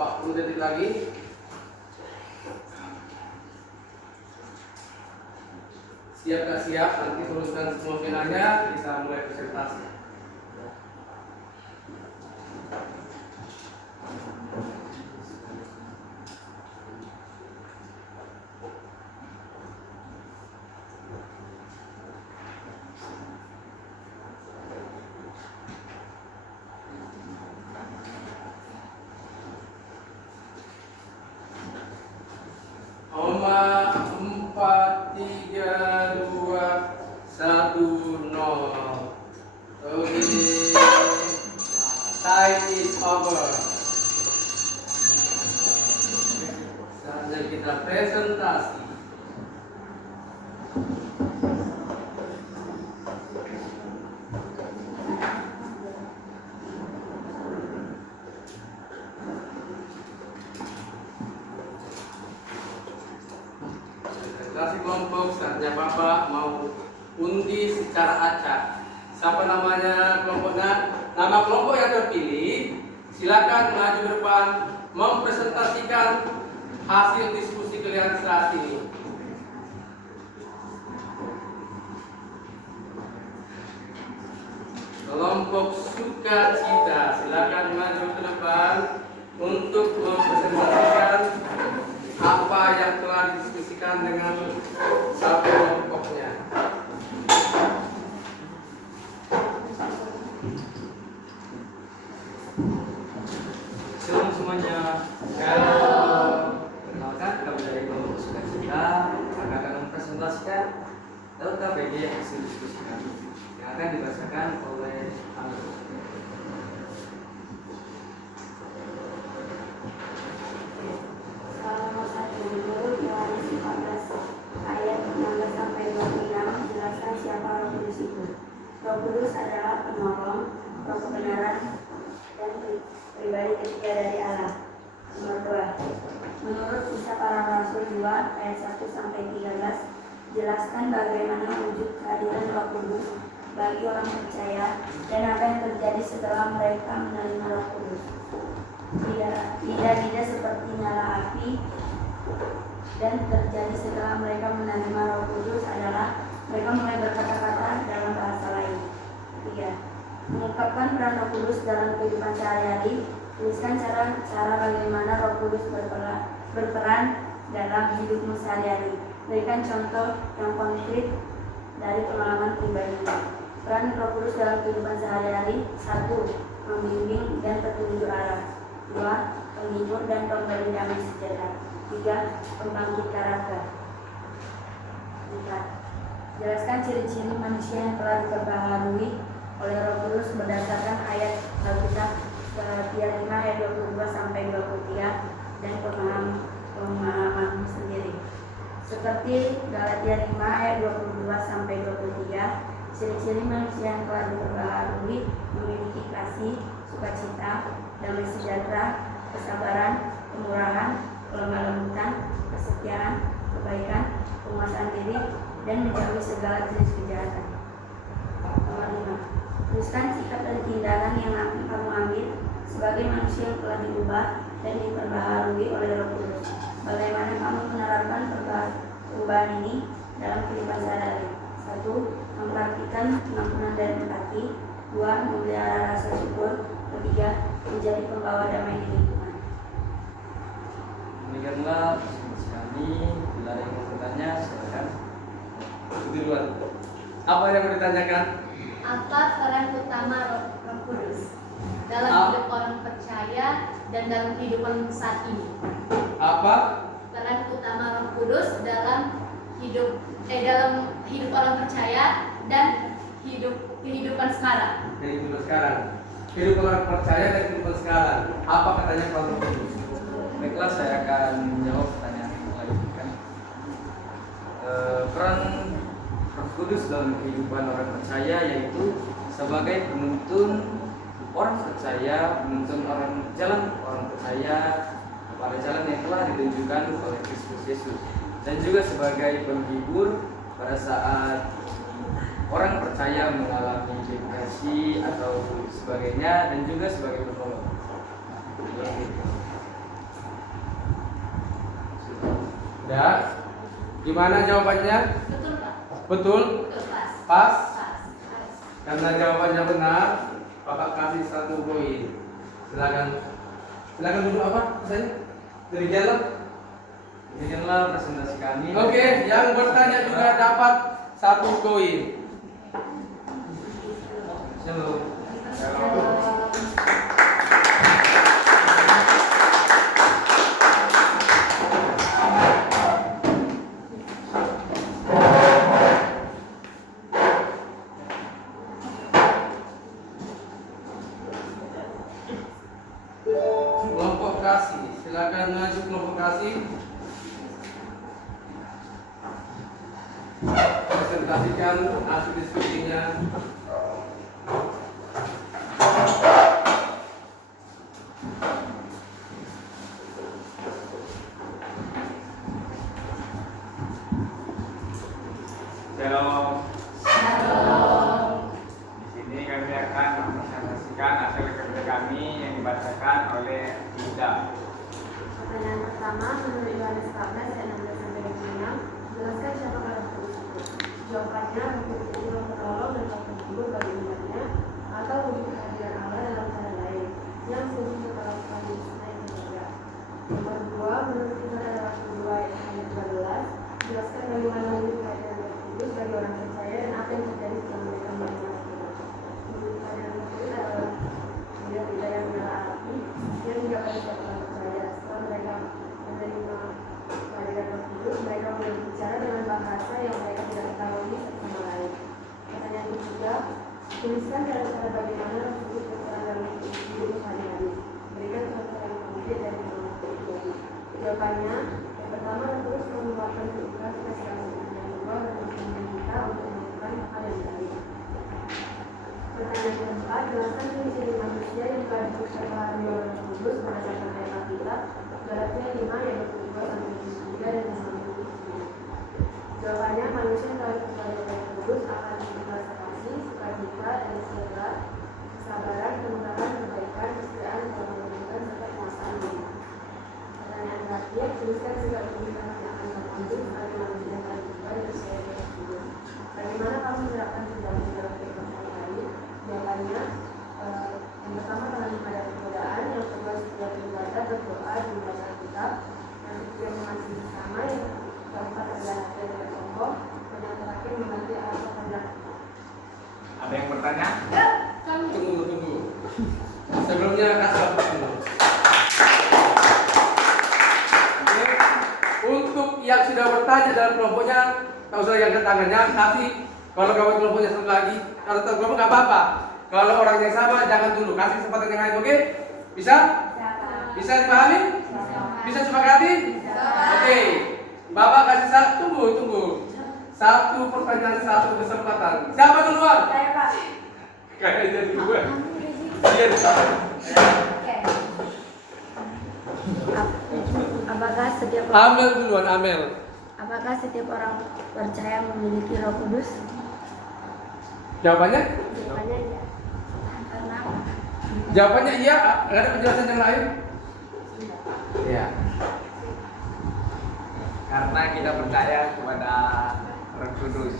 40 detik lagi. Siap gak siap? Nanti tuliskan semua finalnya, kita mulai presentasi. Oma 4, 3, 2, 1, 0. Oke. Time is over. Saatnya kita presentasi. Presentasi kelompok, saatnya Bapak mau undi secara acak. Siapa namanya kelompoknya? Nama kelompok yang terpilih, silakan maju ke depan mempresentasikan hasil diskusi kalian saat ini. Kelompok sukacita, silakan maju ke depan untuk mempresentasikan apa yang telah didiskusikan dengan satu kelompoknya. Shalom semuanya. Halo. Perkenalkan, kami dari kelompok sukacita akan mempresentasikan LKPD hasil diskusi kami yang akan dibacakan oleh Amir. Salah satu menurut Yohanes 14 ayat 16 sampai 26 menjelaskan siapa Roh Kudus itu. Roh Kudus adalah penolong, roh kebenaran, dan pribadi ketiga dari Allah. Nomor 2. Menurut Kisah Para Rasul 2 ayat 1 sampai 13 jelaskan bagaimana wujud kehadiran Roh Kudus bagi orang percaya dan apa yang terjadi setelah mereka menerima Roh Kudus. Tidak seperti nyala api dan terjadi setelah mereka menerima Roh Kudus adalah mereka mulai berkata-kata dalam bahasa lain. 3. Mengungkapkan peran Roh Kudus dalam kehidupan sehari-hari. Tuliskan cara bagaimana Roh Kudus berperan dalam hidupmu sehari-hari. Berikan contoh yang konkret dari pengalaman pribadi. Peran Roh Kudus dalam kehidupan sehari-hari. 1. Membimbing dan petunjuk arah. 2. Penghibur dan pemberi damai sejahtera. 3. Pembangkit karakter. 4. Jelaskan ciri-ciri manusia yang telah diperbaharui oleh Roh Kudus berdasarkan ayat Alkitab Galatia 5 ayat 22 sampai 23 dan pemahamanmu sendiri. Seperti Galatia 5 ayat 22 sampai 23, ciri-ciri manusia yang telah diperbaharui memiliki kasih, sukacita, damai sejahtera, kesabaran, kemurahan, kelemah lembutan, kesetiaan, kebaikan, penguasaan diri, dan menjauhi segala jenis kejahatan. Nomor 5. Tuliskan sikap dan tindakan yang akan kamu ambil sebagai manusia yang telah diubah dan diperbaharui oleh Roh Kudus. Bagaimana kamu menerapkan perubahan ini dalam kehidupan sehari-hari? 1. Mempraktikkan pengampunan dan empati. 2. Memelihara rasa syukur. 3. Menjadi pembawa damai di lingkungan. Demikianlah presentasi kami. Bila ada yang mau bertanya, silakan. Duluan. Apa yang mau ditanyakan? Apa peran utama Roh Kudus dalam hidup orang percaya dan dalam kehidupan saat ini? Apa? Peran utama Roh Kudus dalam hidup orang percaya dan kehidupan sekarang. Kehidupan sekarang. Kehidupan orang percaya dan kehidupan sekarang. Apa katanya Roh Kudus? Baiklah, saya akan menjawab pertanyaan yang dilakukan. Peran Roh Kudus dalam kehidupan orang percaya yaitu sebagai penuntun orang percaya, menuntun jalan orang percaya pada jalan yang telah ditunjukkan oleh Kristus Yesus, dan juga sebagai penghibur pada saat orang percaya mengalami depresi atau sebagainya, dan juga sebagai penolong. Ya. Gimana jawabannya? Betul, Pak. Betul? Betul, Pas. Pas? Pas. Karena jawabannya benar, Bapak kasih 1 poin. Silakan. Silakan duduk apa? Saya dari jalan. Demikianlah presentasi kami. Oke, yang bertanya juga dapat 1 poin. Shalom. Kelompok kasih, silakan maju kelompok kasih. Presentasikan hasil diskusinya. Shalom. Di sini kami akan mempresentasikan hasil kerja kami yang dibacakan oleh Yuda. Pertanyaan pertama, menurut Yohanes 14 ayat 16 sampai 26, jelaskan siapa Roh Kudus itu. Jawabannya, Roh Kudus itu Roh penolong dan Roh penghibur bagi umatnya, atau wujud kehadiran Allah dalam cara lain, yang sungguh setelah kami naik ke surga. Nomor 2, menurut Kisah dalam 2 ayat 13, jelaskan bagaimana wujud kehadiran Roh Kudus bagi orang percaya dan apa yang terjadi setelah mereka menerima Roh Kudus. Wujud kehadiran Roh Kudus adalah benda-benda yang menyala api, yang tidak pada setiap orang percaya. Setelah mereka menerima kehadiran Roh Kudus, mereka mulai bicara dengan bahasa yang mereka tidak ketahui satu sama lain. Pertanyaan ketiga, tuliskan cara-cara bagaimana Roh Kudus berperan dalam hidup sehari-hari. Berikan contoh yang konkret dari Roh Kudus. Jawabannya, yang pertama, Roh Kudus mengeluarkan tugas kasih karunia yang kedua dan membimbing kita untuk melakukan hal yang baik. Pertanyaan keempat, jelaskan ciri-ciri manusia yang telah diperbaharui oleh Roh Kudus berdasarkan ayat Alkitab, Galatia 5 ayat 22 sampai 23 dan 27. Jawabannya, manusia yang telah diperbaharui oleh Roh Kudus akan berusaha kasih, sukacita, dan sejahtera, kesabaran, kemudahan, kebaikan, kesetiaan, keberuntungan, serta penguasaan diri. Pertanyaan terakhir, tuliskan sikap pemikiran yang akan terpandu sebagai manusia yang telah diubah dan sesuai dengan Roh Kudus. Bagaimana kamu menerapkan dalam kehidupan sehari-hari? Jawabannya, yang pertama dalam menghadapi godaan, yang kedua setiap beribadah, berdoa, dan membaca Alkitab, yang ketiga mengasihi sesama, yang keempat adalah hati yang bersombong, dan yang terakhir mengerti apa kehendak. Ada yang bertanya? Tunggu. Sebelumnya kasih waktu dulu. Oke. Untuk yang sudah bertanya dalam kelompoknya, tak usah yang ke tangannya, tapi kalau kawan kelompoknya satu lagi, kalau satu kelompok nggak apa-apa. Kalau orang yang sama jangan dulu, kasih kesempatan yang lain, oke? Bisa? Bisa dipahami? Bisa sepakati? Oke. Bapak kasih tunggu. 1 pertanyaan 1 kesempatan. Siapa duluan? Saya Pak. Kayaknya jadi dua. Iya. Apakah setiap Amel duluan, Amel. Apakah setiap orang percaya memiliki Roh Kudus? Jawabannya? Jawabannya iya. Karena Jawabannya iya. Ada penjelasan yang lain? Iya. Karena kita percaya kepada Roh Kudus.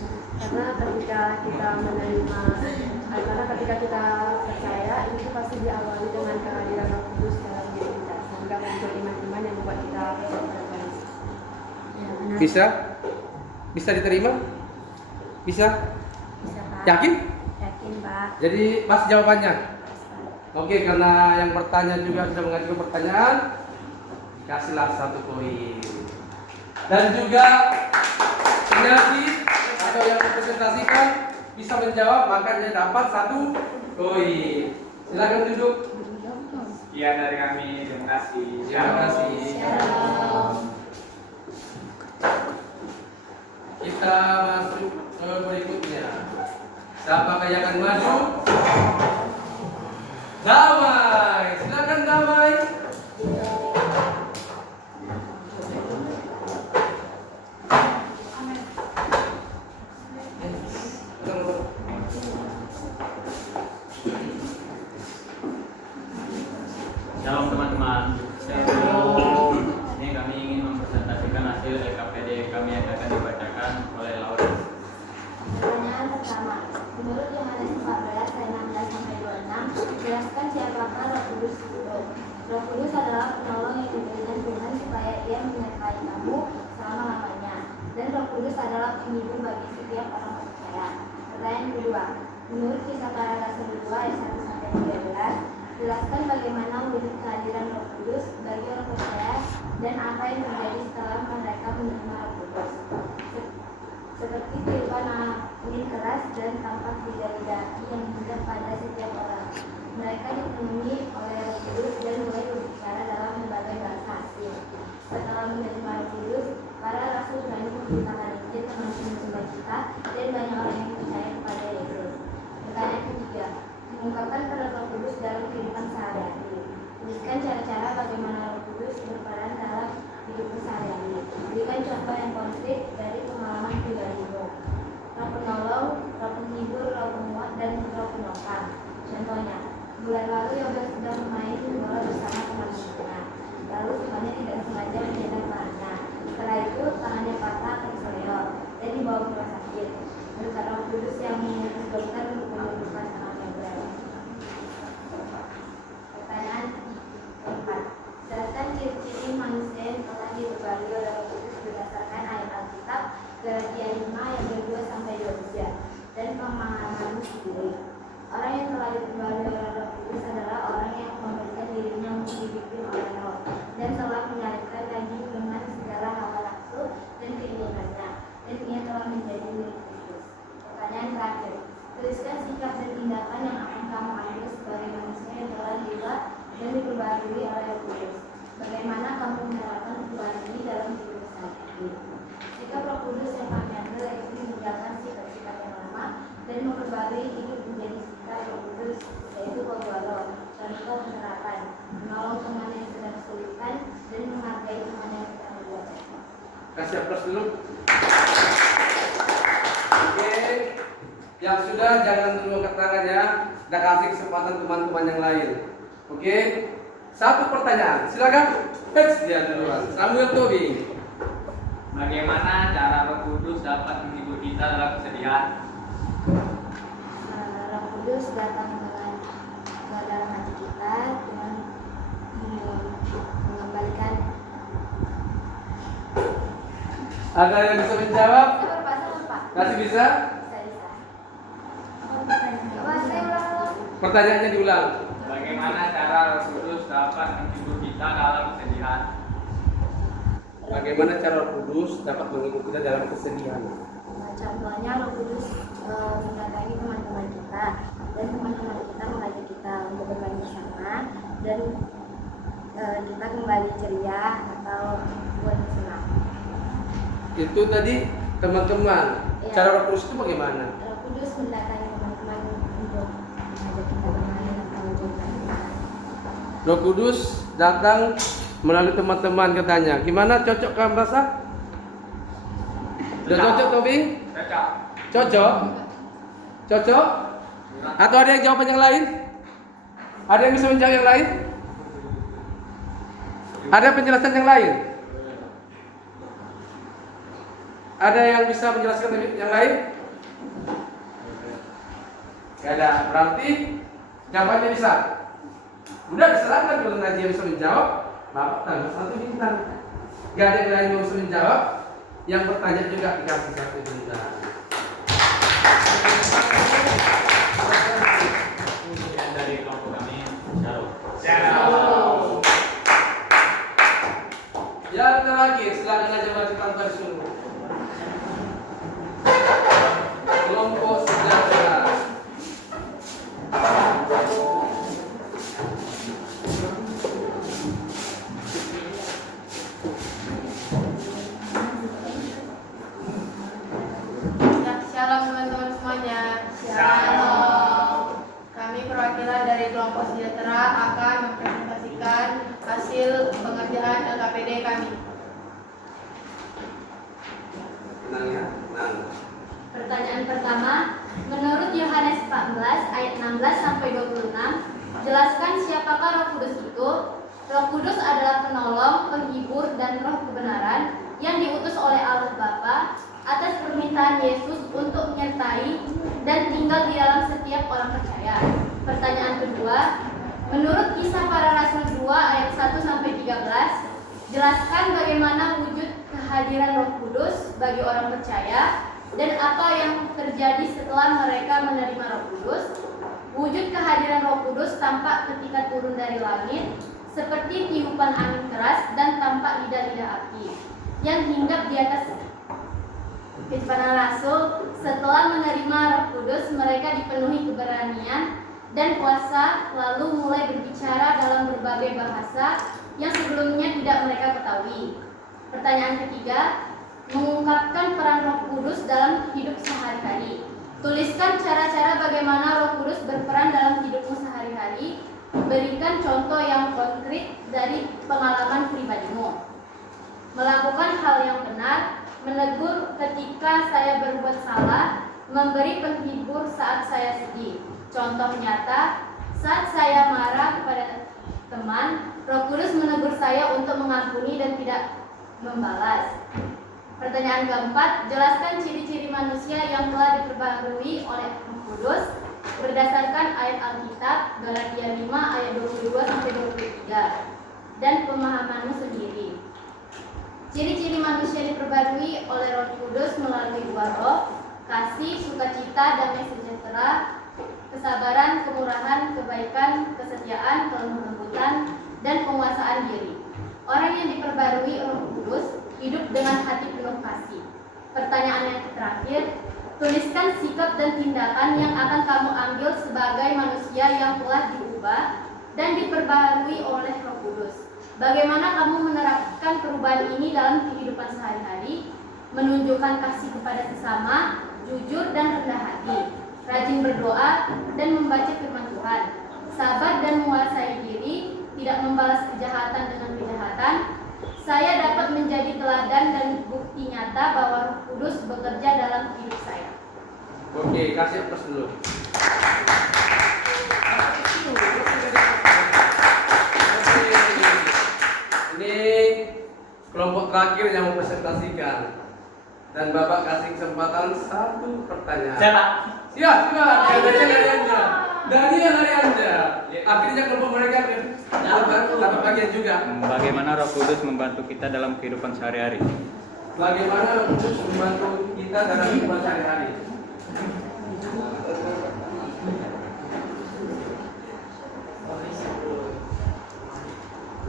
ketika kita percaya, itu pasti diawali dengan kehadiran Roh Kudus dalam diri kita, sehingga muncul iman-iman yang membuat kita percaya pada Tuhan. Ya, benar. Bisa diterima? Bisa? Bisa, Pak. Yakin? Yakin, Pak. Jadi pas jawabannya. Pas, Pak. Oke, karena yang bertanya juga sudah mengajukan pertanyaan, kasihlah 1 poin. Dan juga penyakit atau yang dipresentasikan bisa menjawab, maka dia dapat 1 poin. Silakan duduk. Sekian dari kami. Terima kasih. Terima kasih. Kita masuk ke berikutnya. Siapakah yang akan maju? Damai. Silakan Damai. Shalom teman-teman. Ini kami ingin mempresentasikan hasil LKP adalah penghibur bagi setiap orang percaya. Pertanyaan kedua, menurut Kisah Para Rasul 2 ayat 1-13, jelaskan bagaimana wujud kehadiran Roh Kudus bagi orang percaya dan apa yang terjadi setelah mereka menerima Roh Kudus. Seperti tiupan angin keras dan tampak bidadari yang hendak pada setiap orang. Mereka dipenuhi oleh Roh Kudus dan mulai berbicara dalam berbagai bahasa asing. Setelah menerima Roh Kudus, para rasul berani memberitakan Injil ke musuh-musuh kita dan banyak orang yang percaya kepada Yesus. Pertanyaan ketiga, mengungkapkan peran Roh Kudus dalam kehidupan sehari-hari. Tuliskan cara-cara bagaimana Roh Kudus berperan dalam hidup sehari-hari. Berikan contoh yang konkret dari pengalaman pribadimu. Roh penolong, Roh penghibur, Roh penguat, dan Roh penopang. Contohnya, bulan lalu Yoga sedang bermain bola bersama teman-temannya. Lalu temannya tidak sengaja mencetak tangannya. Setelah itu tangannya patah terseleo dan dibawa ke rumah sakit. Berkat Roh Kudus yang mengutus dokter untuk menyembuhkan tangannya berat. Pertanyaan keempat, jelaskan ciri-ciri manusia yang telah diubah oleh Roh Kudus berdasarkan ayat Alkitab Galatia 5 ayat 22-23 dan pemahamanmu sendiri. Orang yang telah diubah oleh Roh Kudus adalah orang yang memberikan dirinya untuk dipimpin oleh Roh dan telah menyalibkan daging dengan segala hawa nafsu dan keinginannya, dan ia telah menjadi milik Kristus. Pertanyaan terakhir, tuliskan sikap dan tindakan yang akan kamu ambil sebagai manusia yang telah diubah dan diperbarui oleh Roh Kudus. Bagaimana kamu menerapkan perubahan ini dalam hidup sehari-hari? Sikap Roh Kudus yang kami ambil yaitu meninggalkan sikap-sikap yang lama dan memperbarui hidup menjadi sikap Roh Kudus, yaitu Pogolo, contoh penerapan, menolong teman yang sedang kesulitan dan menghargai teman yang sedang berbuat baik. Kasih aplaus dulu. Oke, yang sudah jangan dulu angkat tangannya. Kita kasih kesempatan teman-teman yang lain. Oke, satu pertanyaan. Silakan. Dia duluan. Samuel Tobi. Bagaimana cara Roh Kudus dapat menghibur kita dalam kesedihan? Roh Kudus datang ke dalam hati kita dengan mengembalikan. Ada yang bisa menjawab? Pak. Masih bisa? Bisa. Coba saya ulang. Pertanyaannya diulang. Bagaimana cara Roh Kudus dapat menghibur kita dalam kesedihan? Bagaimana cara Roh Kudus dapat menghibur kita dalam kesedihan? Nah, contohnya Roh Kudus mendatangi teman-teman kita dan teman-teman kita mengajak kita untuk bermain bersama dan kita kembali ceria atau buat senang. Itu tadi teman-teman. Iya. Cara Roh Kudus itu bagaimana? Roh Kudus mendatangi teman-teman untuk mengajak kita bermain atau untuk bermain. Roh Kudus datang melalui teman-teman katanya. Gimana, cocok kamu rasa? Sudah cocok Tobi? Cocok. Cocok? Cocok? Atau ada yang jawaban yang lain? Ada yang bisa menjawab yang lain? Ada penjelasan yang lain? Ada yang bisa menjelaskan yang lain? Gak ada. Berarti jawabannya bisa. Udah diserahkan kalau Nadia bisa menjawab, Bapak tambah 1 bintang. Gak ada yang lain yang bisa menjawab. Yang bertanya juga dikasih 1 bintang. Dari kelompok kami, Yang terakhir, silakan aja maju tanpa disuruh. Kelompok sejahtera. Shalom teman-teman semuanya. Shalom. Kami perwakilan dari kelompok sejahtera akan mempresentasikan hasil pengerjaan LKPD kami. Tenang ya, tenang. Pertanyaan pertama, menurut Yohanes 14 ayat 16 sampai 26, jelaskan siapakah Roh Kudus itu? Roh Kudus adalah penolong, penghibur, dan roh kebenaran yang diutus oleh Allah Bapa atas permintaan Yesus untuk menyertai dan tinggal di dalam setiap orang percaya. Pertanyaan kedua, menurut Kisah Para Rasul 2 ayat 1 sampai 13, jelaskan bagaimana wujud kehadiran Roh Kudus bagi orang percaya dan apa yang terjadi setelah mereka menerima Roh Kudus. Wujud kehadiran Roh Kudus tampak ketika turun dari langit seperti tiupan angin keras dan tampak lidah-lidah api yang hinggap di atas para rasul. Setelah menerima Roh Kudus, mereka dipenuhi keberanian dan kuasa, lalu mulai berbicara dalam berbagai bahasa yang sebelumnya tidak mereka ketahui. Pertanyaan ketiga, mengungkapkan peran Roh Kudus dalam hidup sehari-hari. Tuliskan cara-cara bagaimana Roh Kudus berperan dalam hidupmu sehari-hari. Berikan contoh yang konkret dari pengalaman pribadimu. Melakukan hal yang benar, menegur ketika saya berbuat salah, memberi penghibur saat saya sedih. Contoh nyata, saat saya marah kepada teman, Roh Kudus menegur saya untuk mengampuni dan tidak membalas. Pertanyaan keempat, jelaskan ciri-ciri manusia yang telah diperbarui oleh Roh Kudus berdasarkan ayat Alkitab Galatia 5 ayat 22 sampai 23 dan pemahamanmu sendiri. Ciri-ciri manusia diperbarui oleh Roh Kudus melalui dua roh, kasih, sukacita, damai sejahtera, kesabaran, kemurahan, kebaikan, kesetiaan, kelemah lembutan, dan penguasaan diri. Orang yang diperbarui Roh Kudus hidup dengan hati penuh kasih. Pertanyaan yang terakhir, tuliskan sikap dan tindakan yang akan kamu ambil sebagai manusia yang telah diubah dan diperbarui oleh Roh Kudus. Bagaimana kamu menerapkan perubahan ini dalam kehidupan sehari-hari? Menunjukkan kasih kepada sesama, jujur dan rendah hati, rajin berdoa dan membaca firman Tuhan, sabar dan menguasai diri, tidak membalas kejahatan dengan kejahatan. Saya dapat menjadi teladan dan bukti nyata bahwa Roh Kudus bekerja dalam hidup saya. Oke, kasih aplaus dulu. Ini kelompok terakhir yang mempresentasikan. Dan Bapak kasih kesempatan satu pertanyaan. Saya Pak. Siap, dari Anda. Dari Anda. Akhirnya kelompok mereka dapat bagian juga. Bagaimana Roh Kudus membantu kita dalam kehidupan sehari-hari? Bagaimana Roh Kudus membantu kita dalam kehidupan sehari-hari?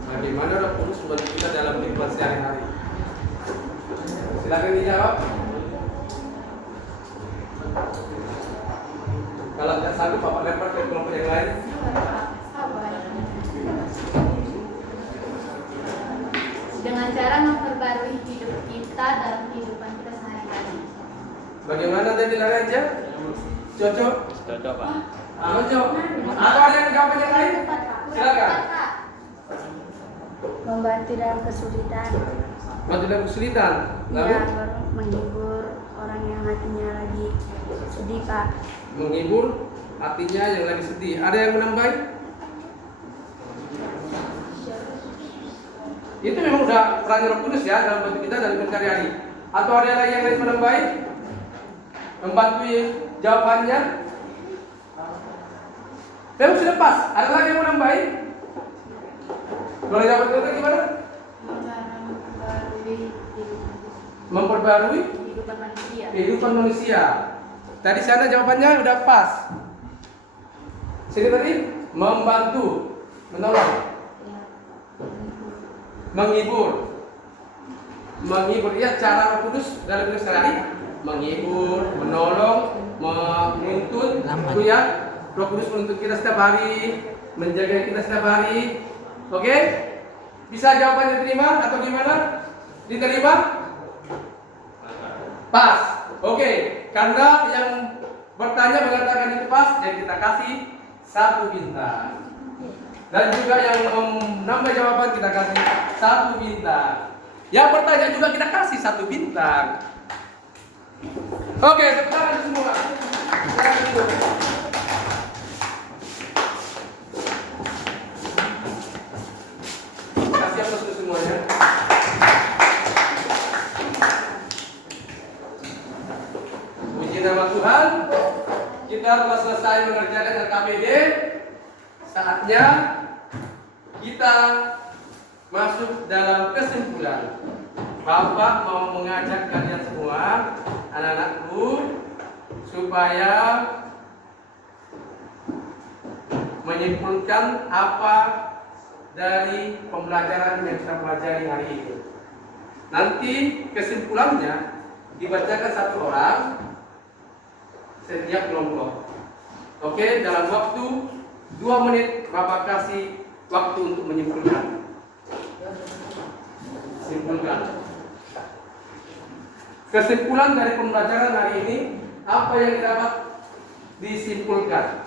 Bagaimana Roh Kudus membantu kita dalam kehidupan sehari-hari? Silakan dijawab. Kalau tidak sanggup, Bapak lempar ke kelompok yang lain. Dengan cara memperbarui hidup kita dalam kehidupan kita sehari-hari. Bagaimana tadi lari aja? Cocok? Cocok Pak. Cocok. Apa ada yang jawaban yang lain? Silakan. Membantu dalam kesulitan. Bantu dalam kesulitan. Lalu Ya, menghibur orang yang hatinya lagi sedih, Pak. menghibur hatinya yang lagi sedih. Ada yang menambahi? Itu memang udah peran Roh Kudus ya dalam bantu kita dalam sehari-hari. Atau ada lagi yang lain menambahi? Membantu jawabannya? Memang sudah pas. Ada lagi yang menambahi? Boleh jawab itu gimana? Memperbarui Kehidupan manusia. kehidupan manusia. Tadi sana jawabannya udah pas. Sini tadi membantu, menolong, menghibur. Menghibur ya, cara Roh Kudus dalam hidup sehari menghibur, menolong, menuntun. Itu ya, Roh Kudus menuntut kita setiap hari, menjaga kita setiap hari. Oke? Bisa jawabannya diterima atau gimana? Diterima? Pas. Oke, karena yang bertanya mengatakan itu pas, dan kita kasih 1 bintang. Dan juga yang menambah jawaban kita kasih 1 bintang. Yang bertanya juga kita kasih 1 bintang. Oke, tepuk tangan semua. Kasih aplaus untuk semuanya. Puji nama Tuhan, kita telah selesai mengerjakan LKPD. Saatnya kita masuk dalam kesimpulan. Bapak mau mengajak kalian semua, anak-anakku, supaya menyimpulkan apa dari pembelajaran yang kita pelajari hari ini. Nanti kesimpulannya dibacakan satu orang setiap kelompok. Oke, dalam waktu 2 menit Bapak kasih waktu untuk menyimpulkan. Simpulkan. Kesimpulan dari pembelajaran hari ini, apa yang dapat disimpulkan?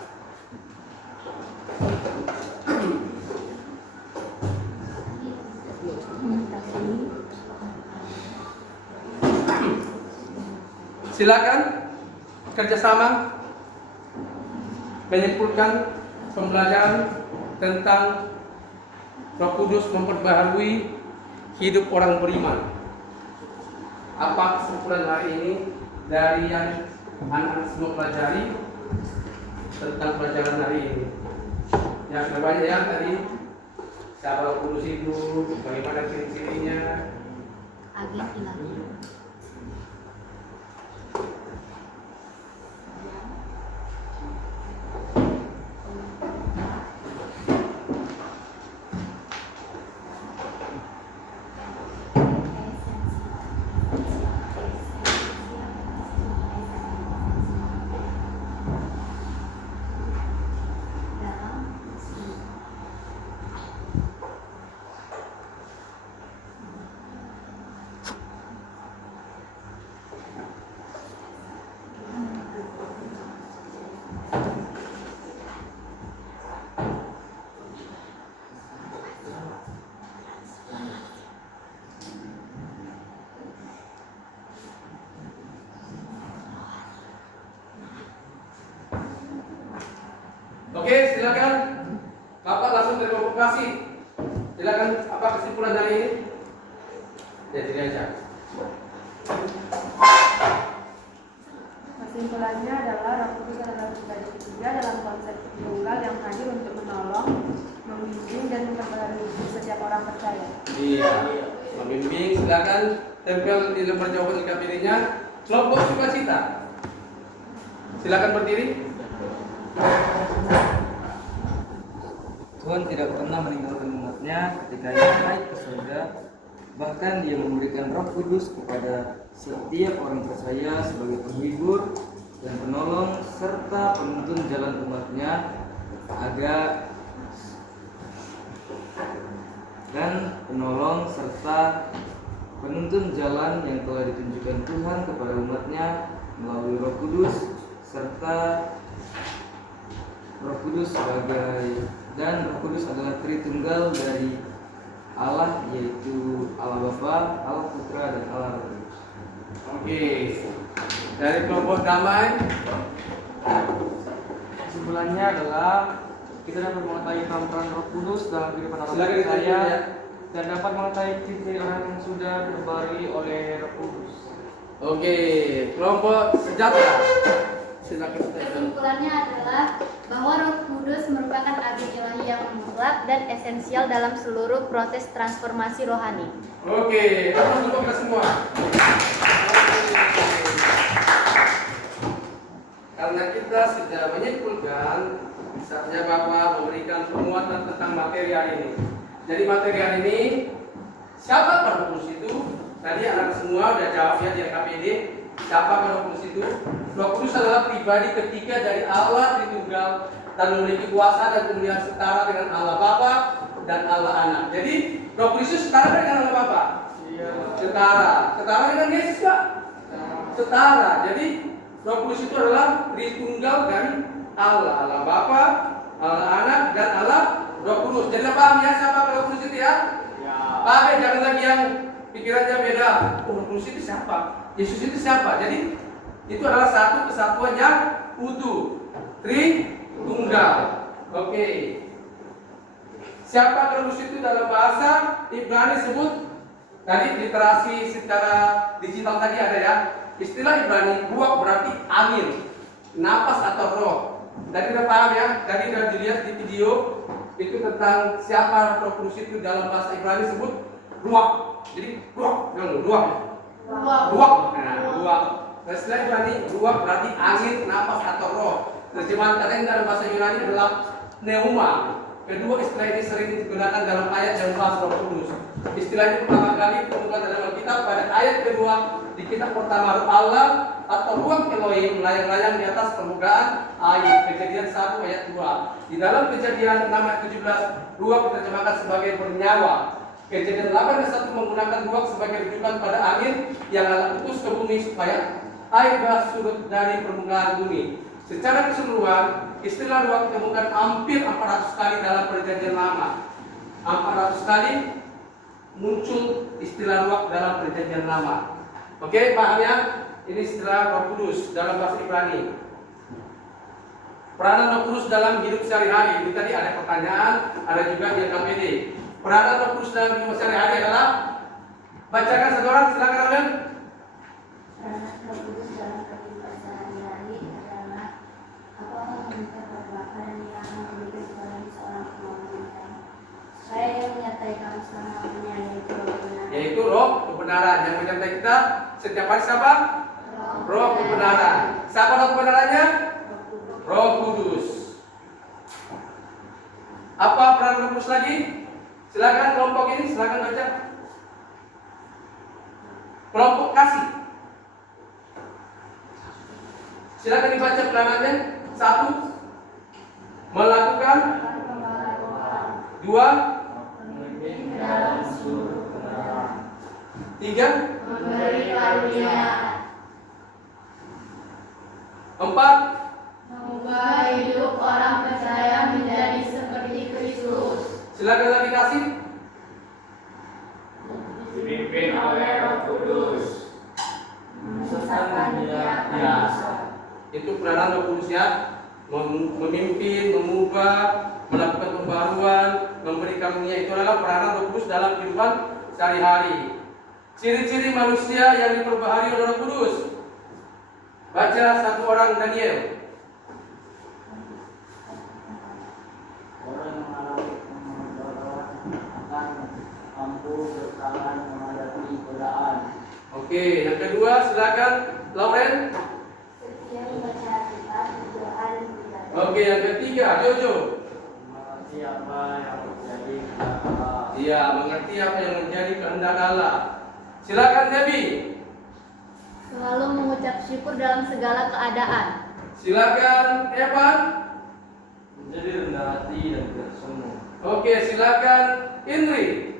Silakan kerjasama menyimpulkan pembelajaran tentang Roh Kudus memperbaharui hidup orang beriman. Apa kesimpulan hari ini dari yang anak-anak semua pelajari tentang pelajaran hari ini? Yang sudah banyak ya tadi. Siapa Roh Kudus itu? Bagaimana ciri-cirinya? Agen ilahi. Oke, silakan. Bapak langsung terprovokasi. Silakan, apa kesimpulan dari ini? Ya, jadi aja. Kesimpulannya adalah Roh Kudus adalah pribadi ketiga dalam konsep tunggal yang hadir untuk menolong, membimbing dan memperbaharui hidup setiap orang percaya. Iya, membimbing. Silakan tempel di lembar jawaban lengkap dirinya. Kelompok sukacita. Silakan berdiri. Tuhan tidak pernah meninggalkan umatnya ketika ia naik ke surga. Bahkan dia memberikan Roh Kudus kepada setiap orang percaya sebagai penghibur dan penolong serta penuntun jalan umatnya agar penuntun jalan yang telah ditunjukkan Tuhan kepada umatnya melalui Roh Kudus serta Roh Kudus Roh Kudus adalah Tritunggal dari Allah, yaitu Allah Bapa, Allah Putra, dan Allah Roh Kudus. Oke. Dari kelompok damai. Kesimpulannya adalah kita dapat mengetahui peran Roh Kudus dalam kehidupan orang Silakan percaya diterima, ya. dan dapat mengetahui ciri orang yang sudah terbaharui oleh Roh Kudus. Oke, kelompok sejahtera. Silakan. Kesimpulannya adalah bahwa Roh Kudus merupakan agen ilahi yang mutlak dan esensial dalam seluruh proses transformasi rohani. Oke, aplaus untuk kita semua. Karena kita sudah menyimpulkan, saatnya Bapak memberikan penguatan tentang materi hari ini. Jadi materi hari ini, siapa Roh Kudus itu? Tadi anak semua udah jawab ya di KPD. Siapa Roh Kudus itu? Roh Kudus adalah pribadi ketiga dari Allah Tritunggal dan memiliki kuasa dan kemuliaan setara dengan Allah Bapa dan Allah Anak. Jadi Roh Kudus itu setara dengan Allah Bapa. Iya. Setara dengan Yesus Pak. Setara. Jadi Roh Kudus itu adalah Tritunggal dari Allah, Allah Bapa, Allah Anak dan Allah Roh Kudus. Jadi paham ya siapa Roh Kudus itu ya? Ya. Paham ya, jangan lagi yang pikirannya beda. Oh, Roh Kudus itu siapa? Yesus itu siapa? Jadi itu adalah satu kesatuan yang utuh, Tritunggal. Oke. Siapa Roh Kudus itu dalam bahasa Ibrani sebut? Tadi literasi secara digital tadi ada ya. Istilah Ibrani ruach berarti angin, napas atau roh. Tadi udah paham ya? Tadi udah dilihat di video itu tentang siapa Roh Kudus itu dalam bahasa Ibrani sebut ruach. Jadi ruak, ruak. Nah, ruak. Istilah Ibrani ruak berarti angin, napas atau roh. Terjemahan kata ini dalam bahasa Yunani adalah pneuma. Kedua istilah ini sering digunakan dalam ayat yang membahas Roh Kudus. Istilah ini pertama kali ditemukan dalam Alkitab pada ayat kedua di kitab pertama Roh Allah atau ruang Elohim melayang-layang di atas permukaan air. Kejadian 1 ayat 2. Di dalam Kejadian 6 ayat 17, ruang diterjemahkan sebagai bernyawa. Kejadian 8 ayat 1 menggunakan ruang sebagai rujukan pada angin yang Allah utus ke bumi supaya air surut dari permukaan bumi. Secara keseluruhan, istilah ruang ditemukan hampir 400 kali dalam Perjanjian Lama. 400 kali muncul istilah ruang dalam Perjanjian Lama. Oke, paham ya? Ini istilah Roh Kudus dalam bahasa Ibrani. Peranan Roh Kudus dalam hidup sehari-hari. Ini tadi ada pertanyaan, ada juga di KPD. Peranan Roh Kudus dalam hidup sehari-hari adalah, bacakan satu orang, silakan Amin. Peranan Roh Kudus dalam kehidupan sehari-hari adalah meminta perbuatan yang memberikan kepada seorang pemahaman. Saya yang menyatakan selama-lamanya yaitu roh kebenaran yang menyertai kita setiap hari. Siapa? Roh kebenaran. Siapa roh kebenarannya? Roh Kudus. Apa peran Roh Kudus lagi? Silakan kelompok ini, silakan baca. Kelompok kasih. Silakan dibaca peranannya. 1. Melakukan. 2. dalam seluruh kebenaran. 3. Memberi karunia. 4. Mengubah hidup orang percaya menjadi seperti Kristus. Silakan lagi kasih. Dipimpin oleh Roh Kudus. menyesatkan dia Ya. Itu peranan Roh Kudus ya. Memimpin, mengubah, melakukan pembaruan, memberi karunia. Itu adalah peranan Roh Kudus dalam kehidupan sehari-hari. Ciri-ciri manusia yang diperbaharui oleh Roh Kudus. Baca satu orang Daniel. Orang yang mengalami pembaruan akan mampu bertahan menghadapi godaan. Oke, yang kedua silakan Lauren. setia membaca Alkitab, berdoa dan beribadah. Oke, yang ketiga Jojo. Mengerti apa yang terjadi kehendak Allah. Iya, mengerti apa yang menjadi kehendak Allah. Silakan Debbie. Selalu mengucap syukur dalam segala keadaan. Silakan Evan. Menjadi rendah hati dan tidak sombong. Oke, silakan Indri.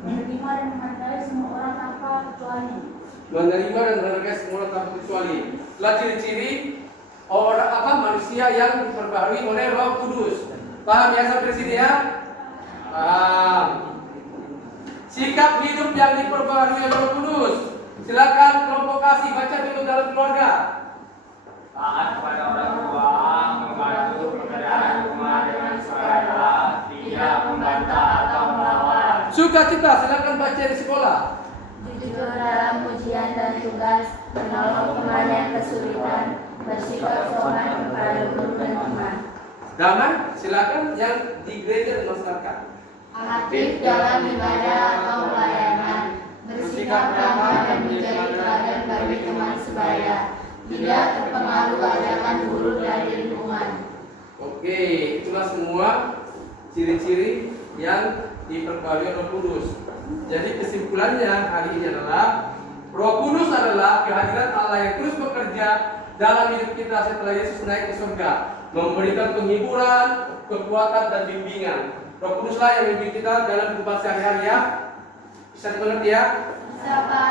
Menerima dan menghargai semua orang tanpa kecuali. Menerima dan menghargai semua orang tanpa kecuali. Setelah ciri-ciri orang manusia yang diperbaharui oleh Roh Kudus. Paham ya sampai sini ya? Paham. Sikap hidup yang diperbaharui oleh Roh Kudus. Silakan kelompok kasih baca dulu dalam keluarga. Taat kepada orang tua, membantu pekerjaan rumah dengan sukarela, tidak membantah atau melawan. Sukacita, silakan baca di sekolah. Jujur dalam ujian dan tugas, menolong teman yang kesulitan, bersikap sopan kepada guru dan teman. Damai, silakan yang di gereja dan masyarakat. Aktif dalam ibadah atau pelayanan. Bersikap ramah dan menjadi teladan bagi teman sebaya. Tidak terpengaruh ajakan buruk dari lingkungan. Oke, itulah semua ciri-ciri yang diperbaharui Roh Kudus. Jadi kesimpulannya hari ini adalah Roh Kudus adalah kehadiran Allah yang terus bekerja dalam hidup kita setelah Yesus naik ke surga, memberikan penghiburan, kekuatan dan bimbingan. Roh Kuduslah yang membimbing kita dalam kehidupan sehari-hari ya. Bisa dimengerti ya? Siapa?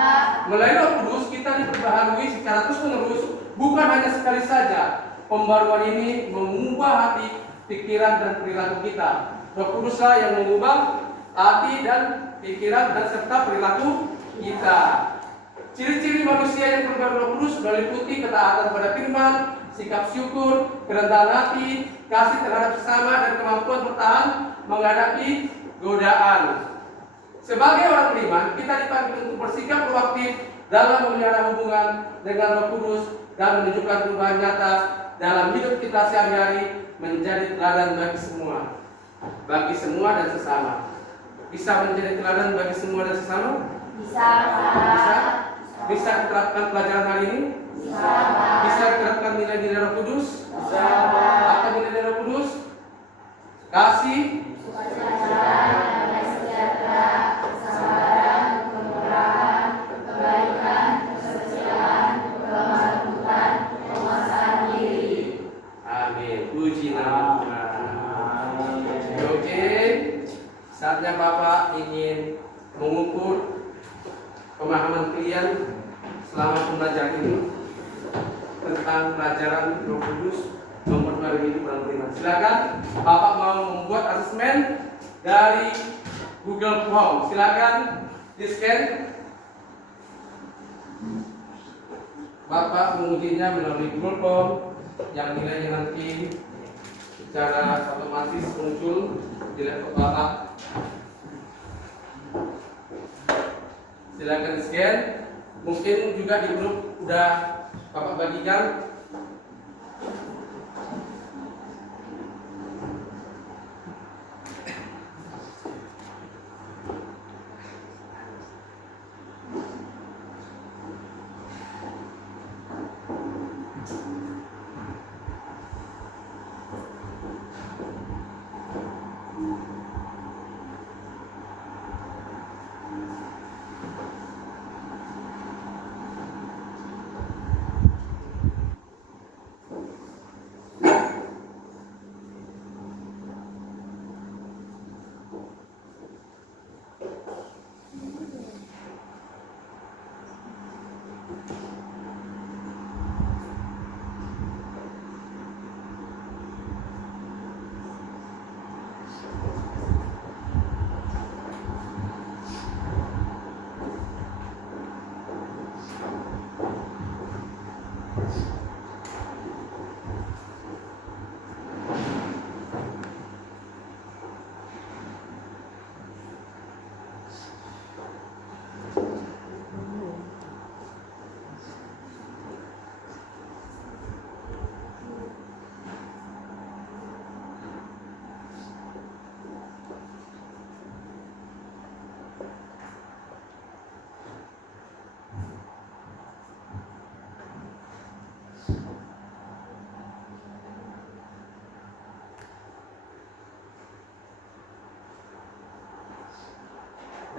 Melalui Roh Kudus kita diperbaharui secara terus-menerus, bukan hanya sekali saja. Pembaruan ini mengubah hati, pikiran dan perilaku kita. Roh Kuduslah yang mengubah hati dan pikiran dan serta perilaku kita. Ciri-ciri manusia yang diperbaharui Roh Kudus meliputi ketaatan pada firman, sikap syukur, kerendahan hati, kasih terhadap sesama dan kemampuan bertahan menghadapi godaan. Sebagai orang beriman, kita dipanggil untuk bersikap proaktif dalam memelihara hubungan dengan Roh Kudus dan menunjukkan perubahan nyata dalam hidup kita sehari-hari menjadi teladan bagi semua. bagi semua dan sesama. Bisa menjadi teladan bagi semua dan sesama? Bisa, Bisa? Bisa diterapkan pelajaran hari ini? Bisa diterapkan nilai-nilai Roh Kudus? Apa nilai-nilai Roh Kudus? Kasih, amin. Puji nama Tuhan. Oke, saatnya Bapak ingin mengukur pemahaman kalian selama pembelajaran ini tentang pelajaran Roh Kudus memperbarui hidup dalam beriman. Silakan Bapak mau membuat asesmen dari Google Form. Silakan di scan. Bapak mengujinya melalui Google Form yang nilainya nanti secara otomatis muncul di laptop Bapak. Silakan di scan. Mungkin juga di grup udah Bapak bagikan.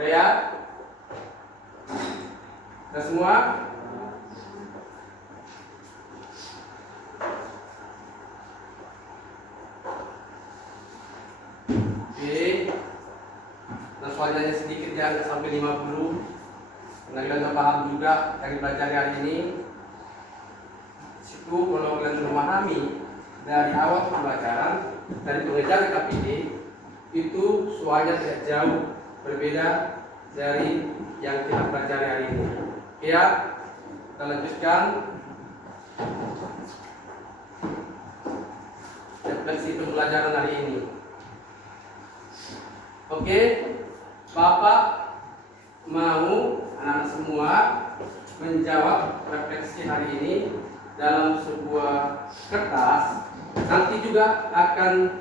Udah ya? Udah semua? Oke. Nah, soalnya sedikit ya, nggak sampai 50. Karena kalian udah paham juga dari belajar hari ini. Situ kalau kalian memahami dari awal pembelajaran dari pengejar KPD itu soalnya tidak jauh berbeda dari yang kita pelajari hari ini. Ya, kita lanjutkan refleksi pembelajaran hari ini. Oke, Bapak mau anak-anak semua menjawab refleksi hari ini dalam sebuah kertas. Nanti juga akan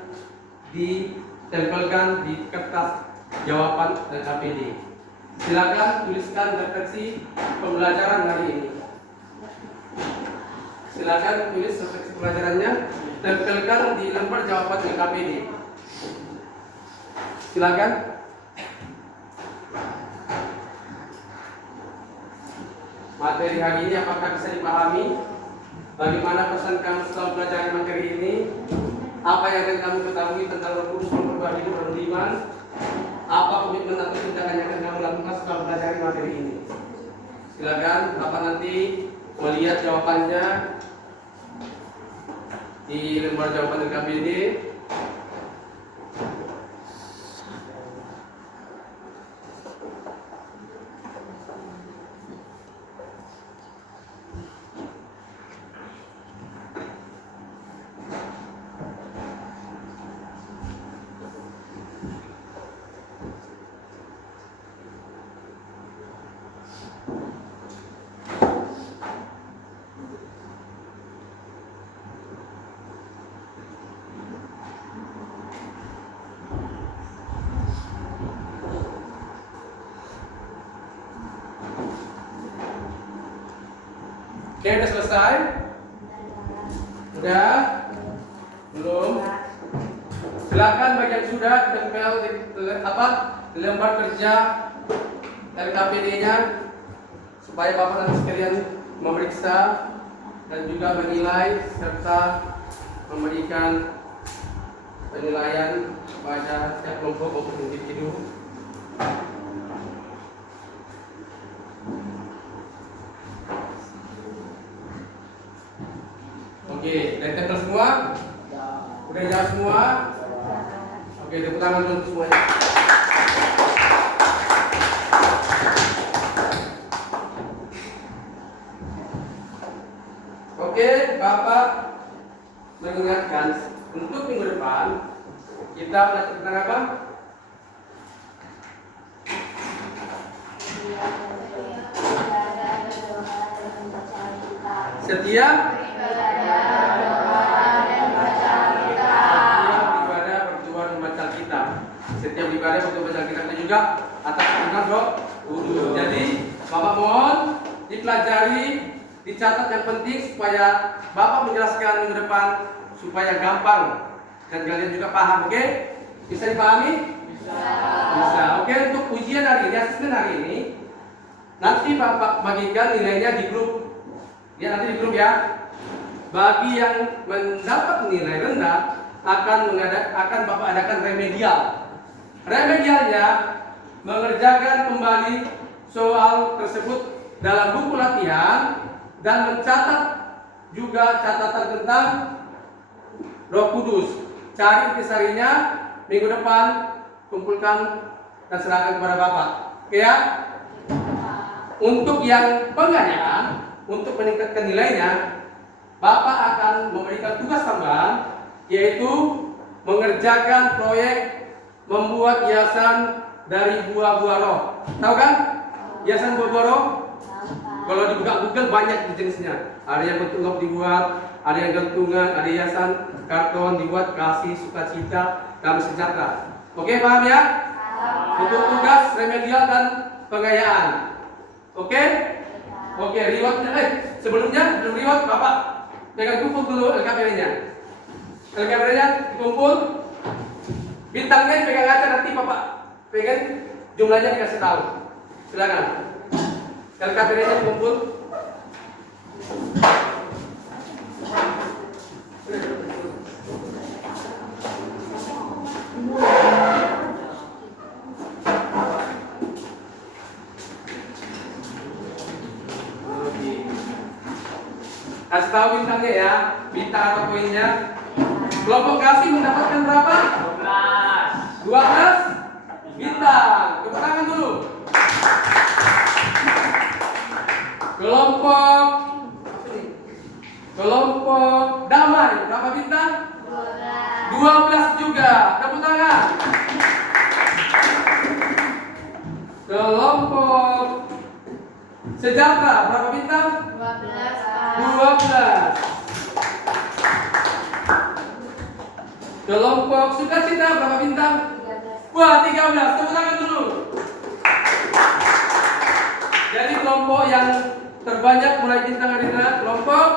ditempelkan di kertas jawaban KPD. Silakan tuliskan refleksi pembelajaran hari ini. Silakan tulis refleksi pembelajarannya, tempelkan di lembar jawaban KPD. Silakan. Materi hari ini apakah bisa dipahami? Bagaimana pesan kamu setelah belajar materi ini? Apa yang akan kamu ketahui tentang Roh Kudus memperbarui hidup dalam iman? Apa komitmen atau tindakan yang akan kamu lakukan setelah belajar materi ini? Silakan Bapak nanti melihat jawabannya di lembar jawaban KPD. Oke, udah selesai? Udah? Belum? Silakan bagi yang sudah tempel di lembar kerja LKPD-nya supaya Bapak nanti sekalian memeriksa dan juga menilai serta memberikan penilaian kepada setiap kelompok maupun individu. Oke, udah tempel semua? Udah jawab semua? Oke, tepuk tangan dulu semuanya. Oke, Bapak mengingatkan untuk minggu depan kita belajar tentang apa? Setiap ibadah bertujuan membaca kitab. Setiap ibadah bertujuan membaca kitab itu juga atas perintah wudu. Jadi, Bapak mohon dipelajari, dicatat yang penting supaya Bapak menjelaskan minggu depan supaya gampang dan kalian juga paham. Oke? Bisa dipahami? Bisa. Oke, untuk ujian hari ini, asesmen hari ini, nanti Bapak bagikan nilainya di grup. Ya, nanti di grup ya. Bagi yang mendapat nilai rendah akan Bapak adakan remedial. Remedialnya mengerjakan kembali soal tersebut dalam buku latihan dan mencatat juga catatan tentang Roh Kudus. Cari intisarinya minggu depan, kumpulkan dan serahkan kepada Bapak. Oke ya? Untuk yang pengayaan, untuk meningkatkan nilainya, Bapak akan memberikan tugas tambahan, yaitu mengerjakan proyek membuat hiasan dari buah-buah roh. Tahu kan? Hiasan buah-buah roh? Kalau dibuka Google banyak jenisnya. Ada yang bentuk log dibuat, ada yang gantungan, ada hiasan karton dibuat, kasih, sukacita, damai sejahtera. Oke, paham ya? Untuk tugas remedial dan pengayaan. Oke? Oke, rewardnya. Sebelum reward, Bapak pegang kumpul dulu LKPD-nya. LKPD-nya dikumpul, bintangnya dipegang aja, nanti Bapak pengen jumlahnya dikasih tahu. Silakan. LKPD-nya dikumpul. Kasih tahu bintangnya ya, bintang atau poinnya. Kelompok kasih mendapatkan berapa? 12 bintang. Tepuk tangan dulu. Kelompok damai berapa bintang? 12 juga. Tepuk tangan. Kelompok sejahtera berapa bintang? 12. Kelompok sukacita berapa bintang? 13. Wah, 13. Tepuk tangan dulu. Jadi kelompok yang terbanyak mulai bintang hari ini kelompok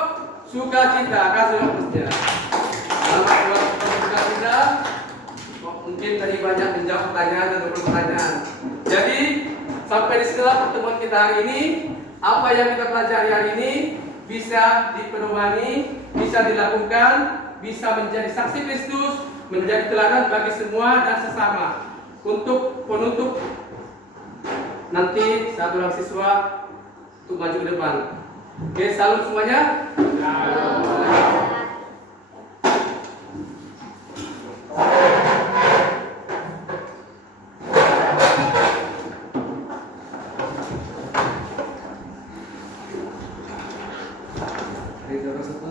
sukacita. Kasih waktunya. Selamat buat kelompok sukacita. Mungkin tadi banyak menjawab pertanyaan dan pertanyaan. Jadi sampai di sinilah pertemuan kita hari ini. Apa yang kita pelajari hari ini bisa dipedomani, bisa dilakukan, bisa menjadi saksi Kristus, menjadi teladan bagi semua dan sesama. Untuk penutup nanti satu orang siswa untuk maju ke depan. Oke, salam semuanya.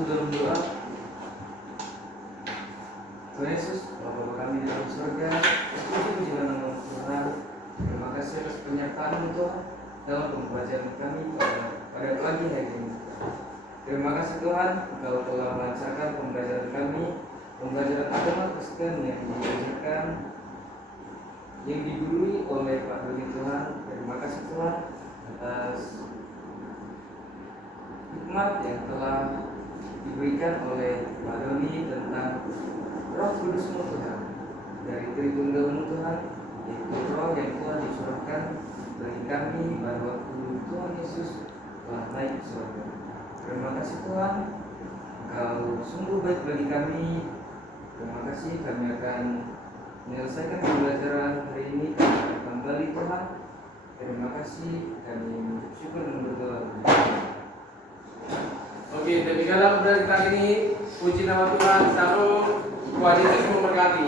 Dalam doa. Tuhan Yesus, Bapa kami di dalam surga, puji-pujilah nama Tuhan. Terima kasih atas penyertaan Tuhan dalam pembelajaran kami pada pagi hari ini. Terima kasih Tuhan, Engkau telah melancarkan pembelajaran kami, pembelajaran agama Kristen yang diajarkan, yang digurui oleh Pak Doni Tuhan. Terima kasih Tuhan atas hikmah hikmat yang telah diberikan oleh Pak Doni tentang Roh Kudus-Mu Tuhan, dari Tritunggal-Mu Tuhan, yaitu Roh yang telah dicurahkan bagi kami pada waktu Tuhan Yesus telah naik ke surga. Terima kasih Tuhan, Engkau sungguh baik bagi kami. Terima kasih, kami akan menyelesaikan pembelajaran hari ini kembali Tuhan. Terima kasih, kami mengucap syukur dan berdoa. Oke, demikianlah pembelajaran kali ini. Puji nama Tuhan. Shalom. Tuhan Yesus memberkati.